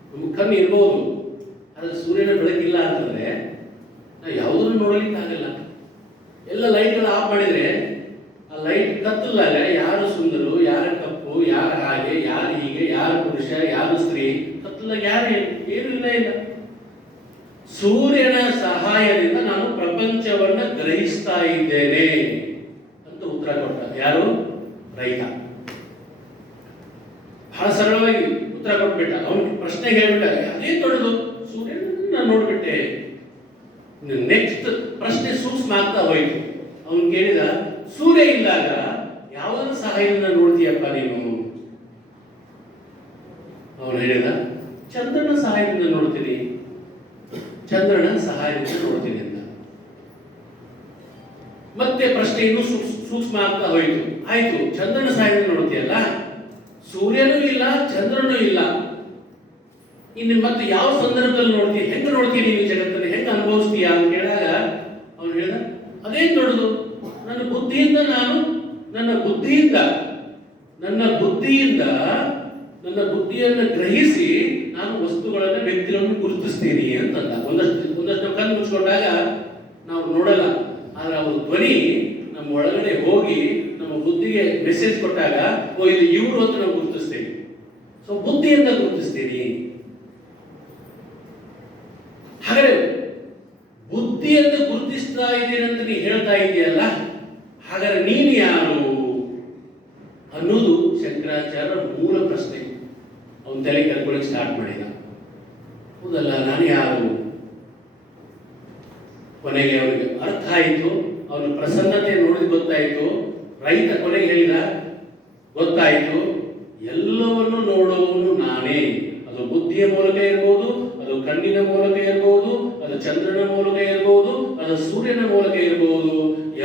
ನಮ್ಗೆ ಕಣ್ಣು ಇರ್ಬೋದು, ಆದರೆ ಸೂರ್ಯನ ಬೆಳಕಿಲ್ಲ ಅಂತಂದ್ರೆ ನಾವು ಯಾವುದನ್ನು ನೋಡಲಿಕ್ಕೆ ಆಗಲ್ಲ. ಎಲ್ಲ ಲೈಟ್ಗಳು ಆಫ್ ಮಾಡಿದ್ರೆ ಆ ಲೈಟ್ ಕತ್ತಲಾಗ ಯಾರು ಸುಂದರು, ಯಾರ ಕಪ್ಪು, ಯಾರ ಹಾಗೆ, ಯಾರು ಹೀಗೆ, ಯಾರು ಪುರುಷ, ಯಾರು ಸ್ತ್ರೀ, ಕತ್ತಲಾಗ ಯಾರು ಏನು ಇಲ್ಲ. ಸೂರ್ಯನ ಸಹಾಯದಿಂದ ನಾನು ಪ್ರಪಂಚವನ್ನ ಗ್ರಹಿಸ್ತಾ ಇದ್ದೇನೆ ಅಂತ ಉತ್ತರ ಕೊಟ್ಟ. ಯಾರು? ರೈತ. ಬಹಳ ಸರಳವಾಗಿ ಉತ್ತರ ಕೊಟ್ಬಿಟ್ಟ. ಅವನು ಪ್ರಶ್ನೆ ಹೇಳ್ಬಿಟ್ಟ, ಅದೇ ದೊಡ್ಡದು, ಸೂರ್ಯನ ನಾನು ನೋಡ್ಬಿಟ್ಟೆ. ನೆಕ್ಸ್ಟ್ ಪ್ರಶ್ನೆ ಸೂಕ್ಷ್ಮ ಆಗ್ತಾ ಹೋಯ್ತು. ಅವನು ಕೇಳಿದ, ಸೂರ್ಯ ಇದ್ದಾಗ ಯಾವುದನ್ನು ಸಹಾಯದಿಂದ ನೋಡ್ತೀಯಪ್ಪ ನೀನು? ಅವನು ಹೇಳಿದ, ಚಂದ್ರನ ಸಹಾಯದಿಂದ ನೋಡ್ತೀನಿ, ಚಂದ್ರನ ಸಹಾಯದಿಂದ ನೋಡ್ತೀನಿ ಅಂತ. ಮತ್ತೆ ಪ್ರಶ್ನೆ ಇನ್ನೂ ಸೂಕ್ಷ್ಮ ಆಗ್ತಾ ಹೋಯಿತು. ಆಯ್ತು, ಚಂದ್ರನ ಸಹಾಯದಿಂದ ನೋಡ್ತೀಯಲ್ಲ, ಸೂರ್ಯನೂ ಇಲ್ಲ ಚಂದ್ರನೂ ಇಲ್ಲ, ಇನ್ನು ಮತ್ತೆ ಯಾವ ಸಂದರ್ಭದಲ್ಲಿ ನೋಡ್ತೀಯ, ಹೆಂಗ ನೋಡ್ತೀಯ ನೀನು ಜಗತ್ತನ್ನು, ಹೆಂಗ ಅನುಭವಿಸ್ತೀಯ ಅಂತ ಕೇಳಿದಾಗ ಅವನು ಹೇಳಿದ, ಅದೇನ್ ದೊಡ್ಡದು, ನನ್ನ ಬುದ್ಧಿಯಿಂದ ನನ್ನ ಬುದ್ಧಿಯನ್ನು ಗ್ರಹಿಸಿ ನಾನು ವಸ್ತುಗಳನ್ನ ವ್ಯಕ್ತಿಗಳನ್ನು ಗುರುತಿಸ್ತೀನಿ ಅಂತಂದ. ಒಂದಷ್ಟು ನಾವು ಕಣ್ಣು ಮುಚ್ಕೊಂಡಾಗ ನಾವು ನೋಡಲ್ಲ, ಆದ್ರೆ ಅವ್ರ ಧ್ವನಿ ನಮ್ಮ ಒಳಗಡೆ ಹೋಗಿ ನಮ್ಮ ಬುದ್ಧಿಗೆ ಮೆಸೇಜ್ ಕೊಟ್ಟಾಗ, ಓ ಇಲ್ಲಿ ಇವರು ಅಂತ ನಾವು ಗುರುತಿಸ್ತೇವೆ. ಸೊ ಬುದ್ಧಿಯಿಂದ ಗುರುತಿಸ್ತೀನಿ. ಹಾಗಾದ್ರೆ ಬುದ್ಧಿಯನ್ನು ಗುರುತಿಸ್ತಾ ಇದ್ದೀನಿ ಅಂತ ನೀ ಹೇಳ್ತಾ ಇದೆಯಲ್ಲ, ಹಾಗಾದ್ರೆ ನೀನು ಯಾರು ಅನ್ನೋದು ಶಂಕರಾಚಾರ್ಯರ ಮೂಲ ಪ್ರಶ್ನೆ. ಅವನ ತಲೆ ಕರ್ಕೊಳ್ಳಿಕ್ಕೆ ಸ್ಟಾರ್ಟ್ ಮಾಡಿದ. ಹೌದಲ್ಲ, ನಾನು ಯಾರು? ಕೊನೆಗೆ ಅವನಿಗೆ ಅರ್ಥ ಆಯಿತು, ಅವನ ಪ್ರಸನ್ನತೆ ನೋಡಿ ಗೊತ್ತಾಯಿತು. ರೈತ ಕೊನೆಗೆ ಹೇಳಿದ, ಗೊತ್ತಾಯಿತು, ಎಲ್ಲವನ್ನು ನೋಡುವವನು ನಾನೇ. ಅದು ಬುದ್ಧಿಯ ಮೂಲಕ ಇರ್ಬೋದು, ಅದು ಕಣ್ಣಿನ ಮೂಲಕ ಇರ್ಬೋದು, ಅದು ಚಂದ್ರನ ಮೂಲಕ ಇರ್ಬೋದು, ಅದು ಸೂರ್ಯನ ಮೂಲಕ ಇರ್ಬೋದು,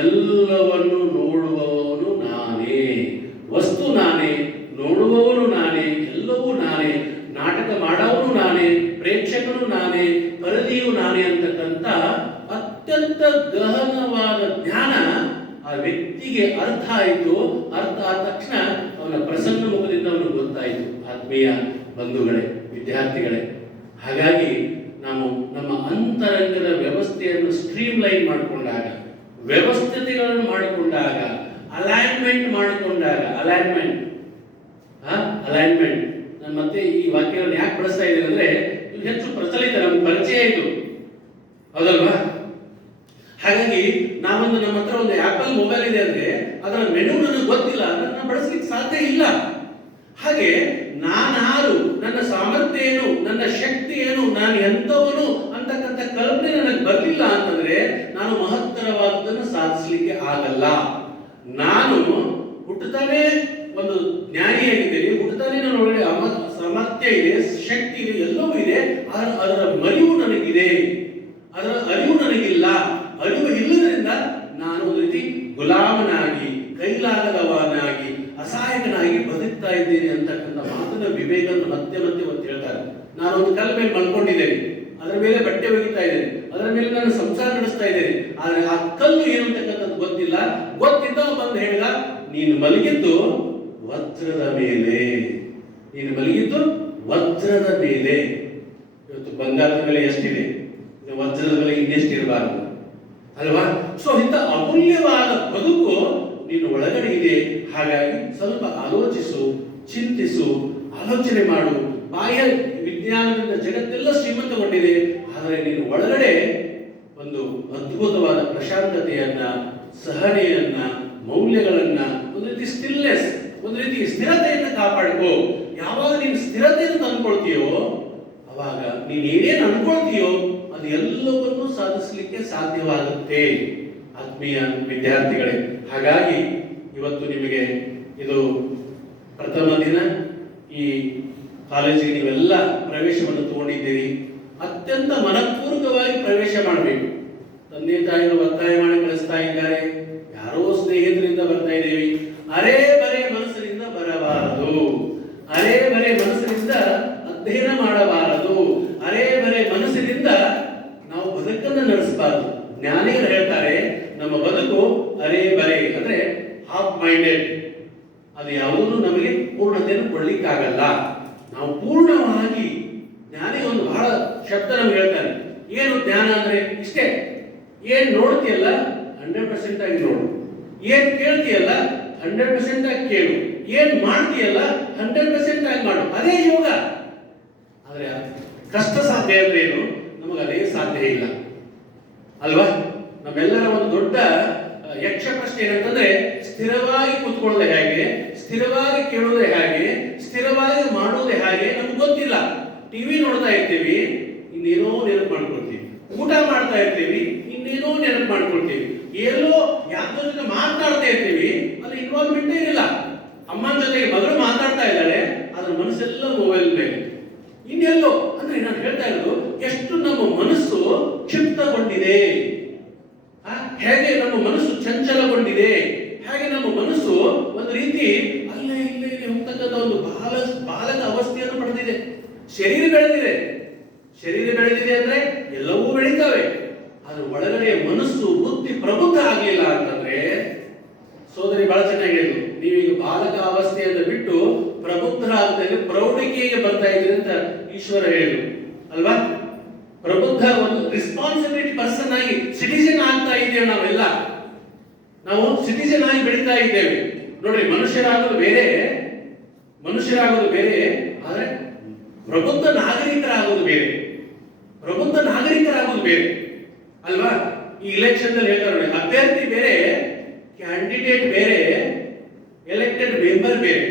ಎಲ್ಲವನ್ನು ನೋಡುವವನು ನಾನೇ. ವಸ್ತು ನಾನೇ, ನೋಡುವವನು ನಾನೇ, ಎಲ್ಲವೂ ನಾನೇ, ನಾಟಕ ಮಾಡೋವನು ನಾನೇ, ಪ್ರೇಕ್ಷಕನು ನಾನೇ, ಪರದೆಯು ನಾನೇ ಅಂತಕ್ಕಂಥ ಅತ್ಯಂತ ಗಹನವಾದ ಜ್ಞಾನ ಆ ವ್ಯಕ್ತಿಗೆ ಅರ್ಥ ಆಯಿತು. ಅರ್ಥ ಆದ ತಕ್ಷಣ ಅವನ ಪ್ರಸನ್ನ ಮುಖದಿಂದ ಅವನು ಗೊತ್ತಾಯಿತು. ಆತ್ಮೀಯ ಬಂಧುಗಳೇ, ವಿದ್ಯಾರ್ಥಿಗಳೇ, ಹಾಗಾಗಿ ನಾವು ನಮ್ಮ ಅಂತರಂಗದ ವ್ಯವಸ್ಥೆಯನ್ನು ಸ್ಟ್ರೀಮ್ ಲೈನ್ ಮಾಡಿಕೊಂಡಾಗ, ವ್ಯವಸ್ಥಿತೆಗಳನ್ನು ಮಾಡಿಕೊಂಡಾಗ, ಅಲೈನ್ಮೆಂಟ್ ಮಾಡಿಕೊಂಡಾಗ, ಅಲೈನ್ಮೆಂಟ್ ನಾನು ಮತ್ತೆ ಈ ವಾಕ್ಯಗಳನ್ನು ಯಾಕೆ ಬಳಸ್ತಾ ಇದ್ದೀನಿ ಅಂದ್ರೆ, ಇದು ಹೆಚ್ಚು ಪ್ರಚಲಿತ, ನಮ್ಗೆ ಪರಿಚಯ ಇದು, ಹೌದಲ್ವಾ? ಹಾಗಾಗಿ ನಮ್ಮ ಹತ್ರ ಒಂದು ಆಪಲ್ ಮೊಬೈಲ್ ಇದೆ ಅಂದ್ರೆ ಅದರ ಮೆನು ನನಗೆ ಗೊತ್ತಿಲ್ಲ ಅಂದ್ರೆ ನಾನು ಬಳಸಲಿಕ್ಕೆ ಸಾಧ್ಯ ಇಲ್ಲ. ಹಾಗೆ ನಾನಾರು, ನನ್ನ ಸಾಮರ್ಥ್ಯ ಏನು, ನನ್ನ ಶಕ್ತಿ ಏನು, ನಾನು ಎಂಥವನು ಅಂತಕ್ಕಂಥ ಕಲ್ಪನೆ ನನಗೆ ಬರಲಿಲ್ಲ ಅಂತಂದ್ರೆ ನಾನು ಮಹತ್ತರವಾದದನ್ನು ಸಾಧಿಸಲಿಕ್ಕೆ ಆಗಲ್ಲ. ನಾನು ಹುಟ್ಟುತ್ತಾನೆ ಒಂದು ಜ್ಞಾನಿಯಾಗಿದ್ದೇನೆ, ಹುಟ್ಟುತ್ತಾನೆ ನನ್ನ ಒಳಗಡೆ ಸಾಮರ್ಥ್ಯ ಇದೆ, ಶಕ್ತಿ ಇದೆ, ಎಲ್ಲವೂ ಇದೆ, ಅದರ ಮರಿವು ನನಗಿದೆ, ಅದರ ಅರಿವು ನನಗಿಲ್ಲ. ಅರಿವು ಇಲ್ಲದ್ರಿಂದ ನಾನು ಒಂದು ರೀತಿ ಗುಲಾಮನಾಗಿ, ಕೈಲಾಗದವನಾಗಿ, ಅಸಹಾಯಕನಾಗಿ ಬದುಕ್ತಾ ಇದ್ದೀನಿ ಅಂತಕ್ಕಂಥ ಮಾತನ್ನ ವಿವೇಕಾನಂದ ಮತ್ತೆ ಮತ್ತೆ ಒತ್ತಿ ಹೇಳ್ತಾರೆ. ನಾನೊಂದು ಕಲ್ಲ ಮೇಲೆ ಮಲ್ಕೊಂಡಿದ್ದೇನೆ, ಅದರ ಮೇಲೆ ಬಟ್ಟೆ ಒಗಿತಾ ಇದ್ದೇನೆ, ಅದರ ಮೇಲೆ ನಾನು ಸಂಸಾರ ನಡೆಸ್ತಾ ಇದ್ದೇನೆ, ಆದರೆ ಆ ಕಲ್ಲು ಏನು ಅಂತಕ್ಕಂಥದ್ದು ಗೊತ್ತಿಲ್ಲ. ಗೊತ್ತಿದ್ದವ ಬಂದು ಹೇಳಿದ, ನೀನು ಮಲಗಿದ್ದು ವಜ್ರದ ಮೇಲೆ, ನೀನು ಮಲಗಿದ್ದು ವಜ್ರದ ಮೇಲೆ. ಇವತ್ತು ಬಂಗಾರದ ಬೆಲೆ ಎಷ್ಟಿದೆ, ವಜ್ರದ ಬೆಲೆ ಇನ್ನೆಷ್ಟಿರಬಾರದು ಅಲ್ವಾ? ಸೊ ಇಂಥ ಅಮೂಲ್ಯವಾದ ಬದುಕು ನೀನು ಒಳಗಡೆ ಇದೆ. ಹಾಗಾಗಿ ಸ್ವಲ್ಪ ಆಲೋಚಿಸು, ಚಿಂತಿಸು, ಆಲೋಚನೆ ಮಾಡು. ಬಾಹ್ಯ ವಿಜ್ಞಾನದಿಂದ ಜಗತ್ತೆಲ್ಲ ಶ್ರೀಮಂತಗೊಂಡಿದೆ, ಆದರೆ ನೀನು ಒಳಗಡೆ ಒಂದು ಅದ್ಭುತವಾದ ಪ್ರಶಾಂತತೆಯನ್ನ, ಸಹನೆಯನ್ನ, ಮೌಲ್ಯಗಳನ್ನ, ಒಂದು ರೀತಿ ಸ್ಟಿಲ್ನೆಸ್, ಒಂದು ರೀತಿ ಸ್ಥಿರತೆಯನ್ನು ಕಾಪಾಡ್ಕೋ. ಯಾವಾಗ ನೀನು ಸ್ಥಿರತೆಯನ್ನು ತಂದ್ಕೊಳ್ತೀಯೋ ಅವಾಗ ನೀನು ಏನೇನು ಅನ್ಕೊಳ್ತೀಯೋ ಅದು ಎಲ್ಲವನ್ನೂ ಸಾಧಿಸಲಿಕ್ಕೆ ಸಾಧ್ಯವಾಗುತ್ತೆ ಆತ್ಮೀಯ ವಿದ್ಯಾರ್ಥಿಗಳೇ. ಹಾಗಾಗಿ ಇವತ್ತು ನಿಮಗೆ ಇದು ಪ್ರಥಮ ದಿನ, ಈ ಕಾಲೇಜಿಗೆ ನೀವೆಲ್ಲ ಪ್ರವೇಶವನ್ನು ತಗೊಂಡಿದ್ದೀರಿ. ಅತ್ಯಂತ ಮನಪೂರ್ವಕವಾಗಿ ಪ್ರವೇಶ ಮಾಡಬೇಕು. ತಂದೆ ತಾಯಿಗಳು ಒತ್ತಾಯ ಮಾಡಿ ಕಳಿಸ್ತಾ ಇದ್ದಾರೆ, ಯಾರೋ ಸ್ನೇಹಿತರಿಂದ ಬರ್ತಾ ಇದ್ದೇವೆ. ಅರೇ ಬರೇ ಮನಸ್ಸಿನಿಂದ ಬರಬಾರದು, ಅರೇ ಬರೇ ಮನಸ್ಸಿನಿಂದ ಅಧ್ಯಯನ ಮಾಡಬಾರದು, ಅರೇ ಬರೇ ಮನಸ್ಸಿನಿಂದ ನಾವು ಬದುಕನ್ನು ನಡೆಸಬಾರದು. ಜ್ಞಾನಿಗಳು ಹೇಳ್ತಾರೆ, ನಮ್ಮ ಬದುಕು ಅರೇ ಬರೇ ಅಂದ್ರೆ ಹಾಫ್ ಮೈಂಡೆಡ್, ಅದು ಯಾವುದೂ ನಮಗೆ ಪೂರ್ಣತೆಯನ್ನು ಕೊಡ್ಲಿಕ್ಕಾಗಲ್ಲ. ನಾವು ಪೂರ್ಣವಾಗಿ, ಜ್ಞಾನಿ ಒಂದು ಬಹಳ ಶಬ್ದ ನಮ್ಗೆ ಹೇಳ್ತಾರೆ, ಏನು ಜ್ಞಾನ ಅಂದ್ರೆ ಇಷ್ಟೇ, ಏನ್ ನೋಡ್ತೀಯಲ್ಲ 100% ಆಗಿ ನೋಡು, ಏನ್ ಕೇಳ್ತೀಯಲ್ಲ 100% ಆಗಿ ಕೇಳು, ಏನ್ ಮಾಡ್ತೀಯಲ್ಲ 100% ಆಗಿ ಮಾಡು, ಅದೇ ಯೋಗ. ಆದ್ರೆ ಕಷ್ಟ ಸಾಧ್ಯ ಅಂದ್ರೆ ಏನು, ನಮಗೆ ಅದೇ ಸಾಧ್ಯ ಇಲ್ಲ ಅಲ್ವಾ? ನಮ್ಮೆಲ್ಲರ ಒಂದು ದೊಡ್ಡ ಯಕ್ಷ ಪ್ರಶ್ನೆ ಏನಂತಂದ್ರೆ, ಸ್ಥಿರವಾಗಿ ಕೂತ್ಕೊಳ್ಳೋದೇ ಹೇಗೆ, ಸ್ಥಿರವಾಗಿ ಕೇಳೋದೇ ಹೇಗೆ, ಸ್ಥಿರವಾಗಿ ಮಾಡೋದೇ ಹೇಗೆ ನಮ್ಗೆ ಗೊತ್ತಿಲ್ಲ. ಟಿವಿ ನೋಡ್ತಾ ಇರ್ತೀವಿ, ಇನ್ನೇನೋ ನೆನಪು ಮಾಡ್ಕೊಳ್ತೀವಿ, ಊಟ ಮಾಡ್ತಾ ಇರ್ತೀವಿ, ಇನ್ನೇನೋ ನೆನಪು ಮಾಡ್ಕೊಳ್ತೀವಿ, ಎಲ್ಲೋ ಯಾವ್ದೋ ಜೊತೆ ಮಾತಾಡ್ತಾ ಇರ್ತೀವಿ, ಅಲ್ಲಿ ಇನ್ವಾಲ್ವ್ಮೆಂಟೇ ಇರಲ್ಲ. ಅಮ್ಮನ ಜೊತೆಗೆ ಮಗಳು ಮಾತಾಡ್ತಾ ಇದ್ದಾಳೆ, ಅದ್ರ ಮನಸ್ಸೆಲ್ಲ ಮೊಬೈಲ್ ಮೇಲೆ. ಶರೀರ ಬೆಳೆದಿದೆ. ಶರೀರ ಬೆಳೆದಿದೆ ಅಂದ್ರೆ ಎಲ್ಲವೂ ಬೆಳೀತವೆ. ಆದ್ರೆ ಒಳಗಡೆ ಮನಸ್ಸು ಬುದ್ಧಿ ಪ್ರಬುದ್ಧ ಆಗಲಿಲ್ಲ ಅಂತಂದ್ರೆ, ಸೋದರಿ ಬಹಳ ಚೆನ್ನಾಗಿ ಹೇಳಿದ್ರು, ನೀವೀಗ ಬಾಲಕ ಅವಸ್ಥೆಯನ್ನು ಬಿಟ್ಟು ಪ್ರಬುದ್ಧರಾಗದೆ ಪ್ರೌಢಿಕೆಗೆ ಬರ್ತಾ ಇದ್ರಿ ಅಂತ ಈಶ್ವರ ಹೇಳಿದ್ರು ಅಲ್ವಾ? ಪ್ರಬುದ್ಧ ಒಂದು ರೆಸ್ಪಾನ್ಸಿಬಿಲಿಟಿ ಪರ್ಸನ್ ಆಗಿ ಸಿಟಿಜನ್ ಆಗ್ತಾ ಇದ್ದೇವೆ ನಾವೆಲ್ಲ. ನಾವು ಸಿಟಿಜನ್ ಆಗಿ ಬೆಳೀತಾ ಇದ್ದೇವೆ. ನೋಡಿ, ಮನುಷ್ಯರಾಗೋದು ಬೇರೆ, ಆದ್ರೆ ಪ್ರಬುದ್ಧ ನಾಗರಿಕರಾಗೋದು ಬೇರೆ. ಪ್ರಬುದ್ಧ ನಾಗರಿಕರಾಗೋದು ಬೇರೆ ಅಲ್ವಾ? ಈ ಇಲೆಕ್ಷನ್ ಅಲ್ಲಿ ಹೇಳ್ತಾರೆ ನೋಡಿ, ಅಭ್ಯರ್ಥಿ ಬೇರೆ, ಕ್ಯಾಂಡಿಡೇಟ್ ಬೇರೆ, ಎಲೆಕ್ಟೆಡ್ ಮೆಂಬರ್ ಬೇರೆ,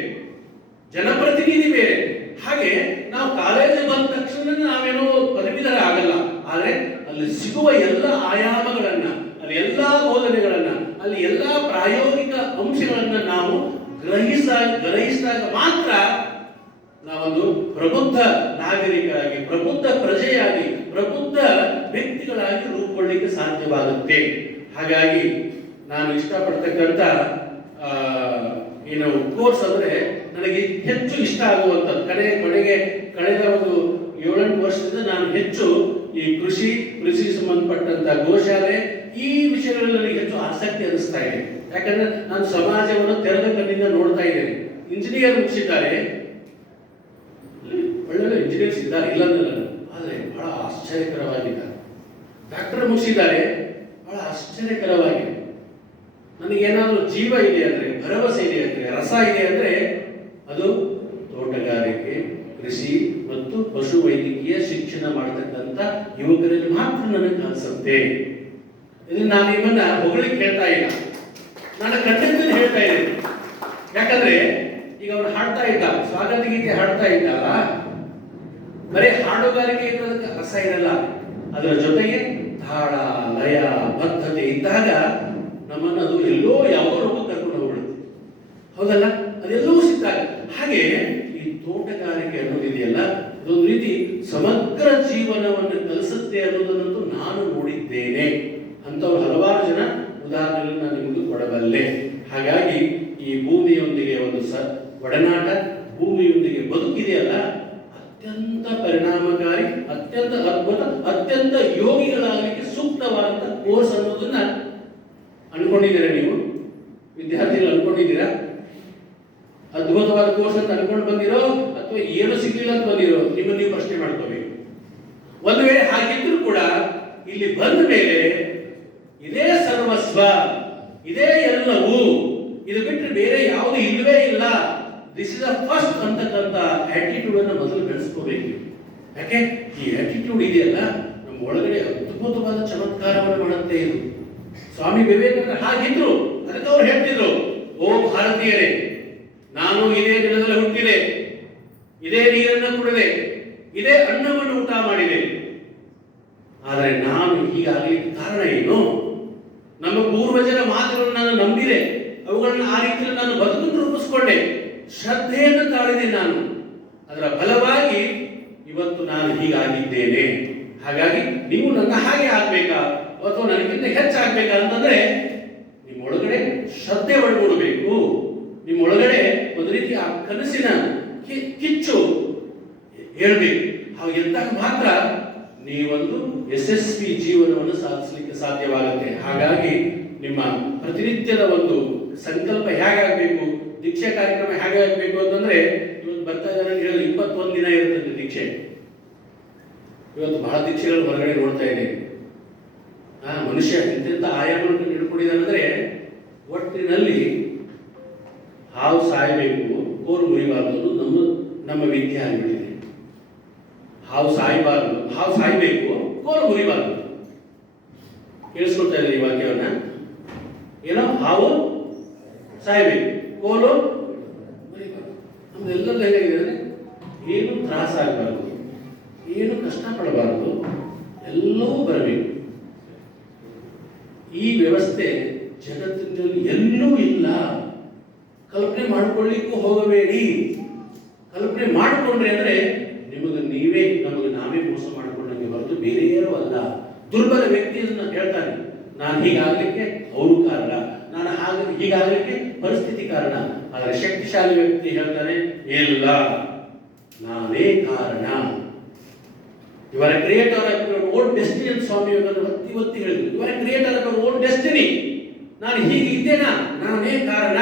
ಜನಪ್ರತಿನಿಧಿ ಬೇರೆ. ಹಾಗೆ ನಾವು ಕಾಲೇಜ್ ಬಂದ ತಕ್ಷಣ ನಾವೇನೋ ಪದವೀಧರ ಆಗಲ್ಲ. ಆದ್ರೆ ಅಲ್ಲಿ ಸಿಗುವ ಎಲ್ಲ ಆಯಾಮಗಳನ್ನ, ಅಲ್ಲಿ ಎಲ್ಲಾ ಬೋಧನೆಗಳನ್ನ, ಅಲ್ಲಿ ಎಲ್ಲಾ ಪ್ರಾಯೋಗಿಕ ಅಂಶಗಳನ್ನ ನಾವು ಗ್ರಹಿಸಿದಾಗ ಮಾತ್ರ ನಾವೊಂದು ಪ್ರಬುದ್ಧ ನಾಗರಿಕರಾಗಿ, ಪ್ರಬುದ್ಧ ಪ್ರಜೆಯಾಗಿ, ಪ್ರಬುದ್ಧ ವ್ಯಕ್ತಿಗಳಾಗಿ ರೂಪುಗೊಳ್ಳಲಿಕ್ಕೆ ಸಾಧ್ಯವಾಗುತ್ತೆ. ಹಾಗಾಗಿ ನಾನು ಇಷ್ಟಪಡ್ತಕ್ಕಂಥ ಏನು ಕೋರ್ಸ್ ಅಂದ್ರೆ ನನಗೆ ಹೆಚ್ಚು ಇಷ್ಟ ಆಗುವಂಥದ್ದು, ಕಳೆದ ಒಂದು 7-8 ವರ್ಷದಿಂದ ನಾನು ಹೆಚ್ಚು ಈ ಕೃಷಿ ಸಂಬಂಧಪಟ್ಟಂತ ಗೋಶಾಲೆ ಈ ವಿಷಯಗಳಲ್ಲಿ ನನಗೆ ಹೆಚ್ಚು ಆಸಕ್ತಿ ಅನಿಸ್ತಾ ಇದೆ. ಯಾಕಂದ್ರೆ ನಾನು ಸಮಾಜವನ್ನು ತೆರೆದ ಕಣ್ಣಿಂದ ನೋಡ್ತಾ ಇದ್ದೇನೆ. ಇಂಜಿನಿಯರ್ ಮುಗಿಸಿದ್ದಾರೆ, ಒಳ್ಳೆ ಇಂಜಿನಿಯರ್ಸ್ ಇದ್ದಾರೆ, ಇಲ್ಲಂದಲ್ಲ, ಆದರೆ ಬಹಳ ಆಶ್ಚರ್ಯಕರವಾಗಿದ್ದಾರೆ. ಡಾಕ್ಟರ್ ಮುಗಿಸಿದ್ದಾರೆ, ಬಹಳ ಆಶ್ಚರ್ಯಕರವಾಗಿದೆ. ನನಗೇನಾದರೂ ಜೀವ ಇದೆ ಅಂದ್ರೆ, ಭರವಸೆ ಇದೆ ಅಂದ್ರೆ, ರಸ ಇದೆ ಅಂದ್ರೆ ಅದು ತೋಟಗಾರಿಕೆ, ಕೃಷಿ ಮತ್ತು ಪಶು ವೈದ್ಯಕೀಯ ಶಿಕ್ಷಣ ಮಾಡತಕ್ಕಂಥ ಯುವಕರಲ್ಲಿ ಮಾತ್ರ ನನಗೆ ಅನಿಸುತ್ತೆ. ಇದನ್ನು ನಾನು ನಿಮ್ಮನ್ನ ಹೊಗಳಿಕ್ಕೆ ಹೇಳ್ತಾ ಇಲ್ಲ, ನಾನು ಖಂಡಿತ ಹೇಳ್ತಾ ಇದ್ದೇನೆ. ಯಾಕಂದ್ರೆ ಈಗ ಅವನು ಹಾಡ್ತಾ ಇದ್ದ, ಸ್ವಾಗತ ಗೀತೆ ಹಾಡ್ತಾ ಇದ್ದಲ್ಲ, ಬರೀ ಹಾಡುಗಾರಿಕೆ ಇರೋದಕ್ಕೆ ರಸ ಇರಲ್ಲ, ಅದರ ಜೊತೆಗೆ ತಾಳ, ಲಯ, ಬದ್ಧತೆ ಇದ್ದಾಗ ನಮ್ಮನ್ನು ಅದು ಎಲ್ಲೋ ಯಾವುದೋ ರೂಪ ಕರ್ಕೊಂಡು ಹೋಗ್ಬಿಡುತ್ತೆ. ಹೌದಲ್ಲ? ಅದೆಲ್ಲವೂ ಸಿಕ್ಕಾಗ. ಹಾಗೆ ಈ ತೋಟಗಾರಿಕೆ ಅನ್ನೋದಿದೆಯಲ್ಲ, ಅದೊಂದು ರೀತಿ ಸಮಗ್ರ ಜೀವನವನ್ನು ಕಲಿಸುತ್ತೆ ಅನ್ನೋದನ್ನಂತೂ ನಾನು ನೋಡಿದ್ದೇನೆ. ಅಂಥವ್ರು ಹಲವಾರು ಜನ ಉದಾಹರಣೆಗಳನ್ನು ನಾನು ನಿಮಗೆ ಕೊಡಬಲ್ಲೆ. ಹಾಗಾಗಿ ಈ ಭೂಮಿಯೊಂದಿಗೆ ಒಂದು ಒಡನಾಟ, ಭೂಮಿಯೊಂದಿಗೆ ಬದುಕಿದೆಯಲ್ಲ, ಅತ್ಯಂತ ಪರಿಣಾಮಕಾರಿ, ಅತ್ಯಂತ ಅದ್ಭುತ, ಅತ್ಯಂತ ಯೋಗಿಗಳಾಗಲಿಕ್ಕೆ ಸೂಕ್ತವಾದಂಥ ಕೋರ್ಸ್ ಅನ್ನೋದನ್ನ ಅನ್ಕೊಂಡಿದ್ದೀರಾ ನೀವು? ವಿದ್ಯಾರ್ಥಿಗಳು ಅನ್ಕೊಂಡಿದ್ದೀರಾ? ಅದ್ಭುತವಾದ ಕೋರ್ಸ್ ಅಂತ ಅನ್ಕೊಂಡು ಬಂದಿರೋ ಅಥವಾ ಏನು ಸಿಗ್ಲಿಲ್ಲ ಅಂತ ಬಂದಿರೋ? ನಿಮ್ಮನ್ನು ನೀವು ಪ್ರಶ್ನೆ ಮಾಡ್ಕೋಬೇಕು. ಒಂದು ವೇಳೆ ಹಾಗಿದ್ರು ಕೂಡ ಇಲ್ಲಿ ಬಂದ ಮೇಲೆ ಇದೇ ಸರ್ವಸ್ವ, ಇದೇ ಎಲ್ಲವೂ, ಇದು ಬಿಟ್ಟರೆ ಬೇರೆ ಯಾವುದು ಇಲ್ಲವೇ ಇಲ್ಲ, ದಿಸ್ ಇಸ್ ದ ಫಸ್ಟ್ ಅಂತಕ್ಕಂಥ ಆಟಿಟ್ಯೂಡ್ ಅನ್ನು ಮೊದಲು ಬೆಳೆಸ್ಕೋಬೇಕು. ಯಾಕೆ ಈ ಆಟಿಟ್ಯೂಡ್ ಇದೆಯಲ್ಲ, ನಮ್ಮ ಒಳಗಡೆ ಅದ್ಭುತವಾದ ಚಮತ್ಕಾರವನ್ನು ಮಾಡುತ್ತೆ. ಇದು ಸ್ವಾಮಿ ವಿವೇಕಾನಂದ ಹಾಗಿದ್ರು. ಅದಕ್ಕೆ ಅವ್ರು ಹೇಳ್ತಿದ್ರು, ಓ ಭಾರತೀಯರೇ, ನಾನು ಇದೇ ದಿನದಲ್ಲಿ ಹುಟ್ಟಿದೆ, ಇದೇ ನೀರನ್ನು ಕುಡಿದೆ, ಇದೇ ಅನ್ನವನ್ನು ಊಟ ಮಾಡಿದೆ. ಆದರೆ ನಾನು ಹೀಗಾಗಲಿಕ್ಕೆ ಕಾರಣ ಏನು? ನಮ್ಮ ಪೂರ್ವಜರ ಮಾತುಗಳನ್ನು ನಾನು ನಂಬಿದೆ, ಅವುಗಳನ್ನು ಆ ರೀತಿಯಲ್ಲಿ ನಾನು ಬದುಕನ್ನು ರೂಪಿಸಿಕೊಂಡೆ, ಶ್ರದ್ಧೆಯನ್ನು ತಾಳಿದೆ ನಾನು. ಅದರ ಫಲವಾಗಿ ಇವತ್ತು ನಾನು ಹೀಗಾಗಿದ್ದೇನೆ. ಹಾಗಾಗಿ ನೀವು ನನ್ನ ಹಾಗೆ ಆಗ್ಬೇಕಾ ಅಥವಾ ನನಗಿಂತ ಹೆಚ್ಚಾಗ್ಬೇಕಾ ಅಂತಂದ್ರೆ ನಿಮ್ಮೊಳಗಡೆ ಶ್ರದ್ಧೆ ಒಳಗೂಡಬೇಕು. ನಿಮ್ಮೊಳಗಡೆ ಒಂದು ರೀತಿ ಆ ಕನಸಿನ ಕಿಚ್ಚು ಹೇಳ್ಬೇಕು. ಹಾಗೆಂದಾಗ ಮಾತ್ರ ನೀವೊಂದು ಯಶಸ್ವಿ ಜೀವನವನ್ನು ಸಾಧಿಸಲಿಕ್ಕೆ ಸಾಧ್ಯವಾಗುತ್ತೆ. ಹಾಗಾಗಿ ನಿಮ್ಮ ಪ್ರತಿನಿತ್ಯದ ಒಂದು ಸಂಕಲ್ಪ ಹೇಗಾಗಬೇಕು, ದೀಕ್ಷೆ ಕಾರ್ಯಕ್ರಮ ಹೇಗಾಗಬೇಕು ಅಂತಂದ್ರೆ, ಇವತ್ತು ಬರ್ತಾ ಇದ್ದಾರೆ ಹೇಳಿದ್ರೆ 21 ದಿನ ಇರುತ್ತೆ ದೀಕ್ಷೆ. ಇವತ್ತು ಬಹಳ ದೀಕ್ಷೆಗಳು ಹೊರಗಡೆ ನೋಡ್ತಾ ಇದ್ದೇವೆ. ಮನುಷ್ಯ ಎಂತೆಂಥ ಆಯಾಮಗಳನ್ನು ಹಿಡ್ಕೊಂಡಿದ್ದಾನಂದ್ರೆ, ಒಟ್ಟಿನಲ್ಲಿ ಹಾವು ಸಾಯಬೇಕು, ಕೋರು ಮುರಿಬಾರದು ನಮ್ಮ ವಿದ್ಯೆ ಆಗಿಬಿಟ್ಟಿದೆ. ಹಾವು ಸಾಯಬಾರದು, ಹಾವು ಸಾಯಬೇಕು, ಕೋಲು ಮುರಿಬಾರದು. ಕೇಳಿಸ್ಕೊಳ್ತಾ ಇದ್ದಾರೆ ಈ ವಾಕ್ಯವನ್ನ. ಏನೋ ಹಾವು ಸಾಯಬೇಕು, ಕೋಲು ಮುರಿಬಾರದು. ನಮ್ದೆಲ್ಲ ಹೇಗಾಗಿದೆ, ಏನು ತ್ರಾಸ ಆಗಬಾರದು, ಏನು ಕಷ್ಟಪಡಬಾರದು, ಎಲ್ಲವೂ ಬರಬೇಕು. ಈ ವ್ಯವಸ್ಥೆ ಜಗತ್ತಿನಲ್ಲಿ ಎಲ್ಲೂ ಇಲ್ಲ. ಕಲ್ಪನೆ ಮಾಡಿಕೊಳ್ಳಿಕ್ಕೂ ಹೋಗಬೇಡಿ. ಕಲ್ಪನೆ ಮಾಡಿಕೊಂಡ್ರೆ ಅಂದ್ರೆ ನಮಗೆ ನಾವೇ ಮೋಸ ಮಾಡಿಕೊಂಡಂಗೆ ಹೊರತು ಬೇರೆ ಏನೂ ಅಲ್ಲ. ದುರ್ಬಲ ವ್ಯಕ್ತಿಯನ್ನ ಹೇಳ್ತಾನೆ, ನಾನು ಹೀಗಾಗಲಿಕ್ಕೆ ಅವರು ಕಾರಣ, ನಾನು ಹೀಗಾಗಲಿಕ್ಕೆ ಪರಿಸ್ಥಿತಿ ಕಾರಣ. ಆದರೆ ಶಕ್ತಿಶಾಲಿ ವ್ಯಕ್ತಿ ಹೇಳ್ತಾನೆ, ಇಲ್ಲ, ನಾನೇ ಕಾರಣ. ಇವರ creator of your own destiny ಅಂತ ಸ್ವಾಮಿ ಒತ್ತಿ ಒತ್ತಿ ಹೇಳಿದ್ರು. ಇವರ creator of your own destiny. ನಾನು ಹೀಗೆ ಇದ್ದೇನಾ, ನಾನೇ ಕಾರಣ.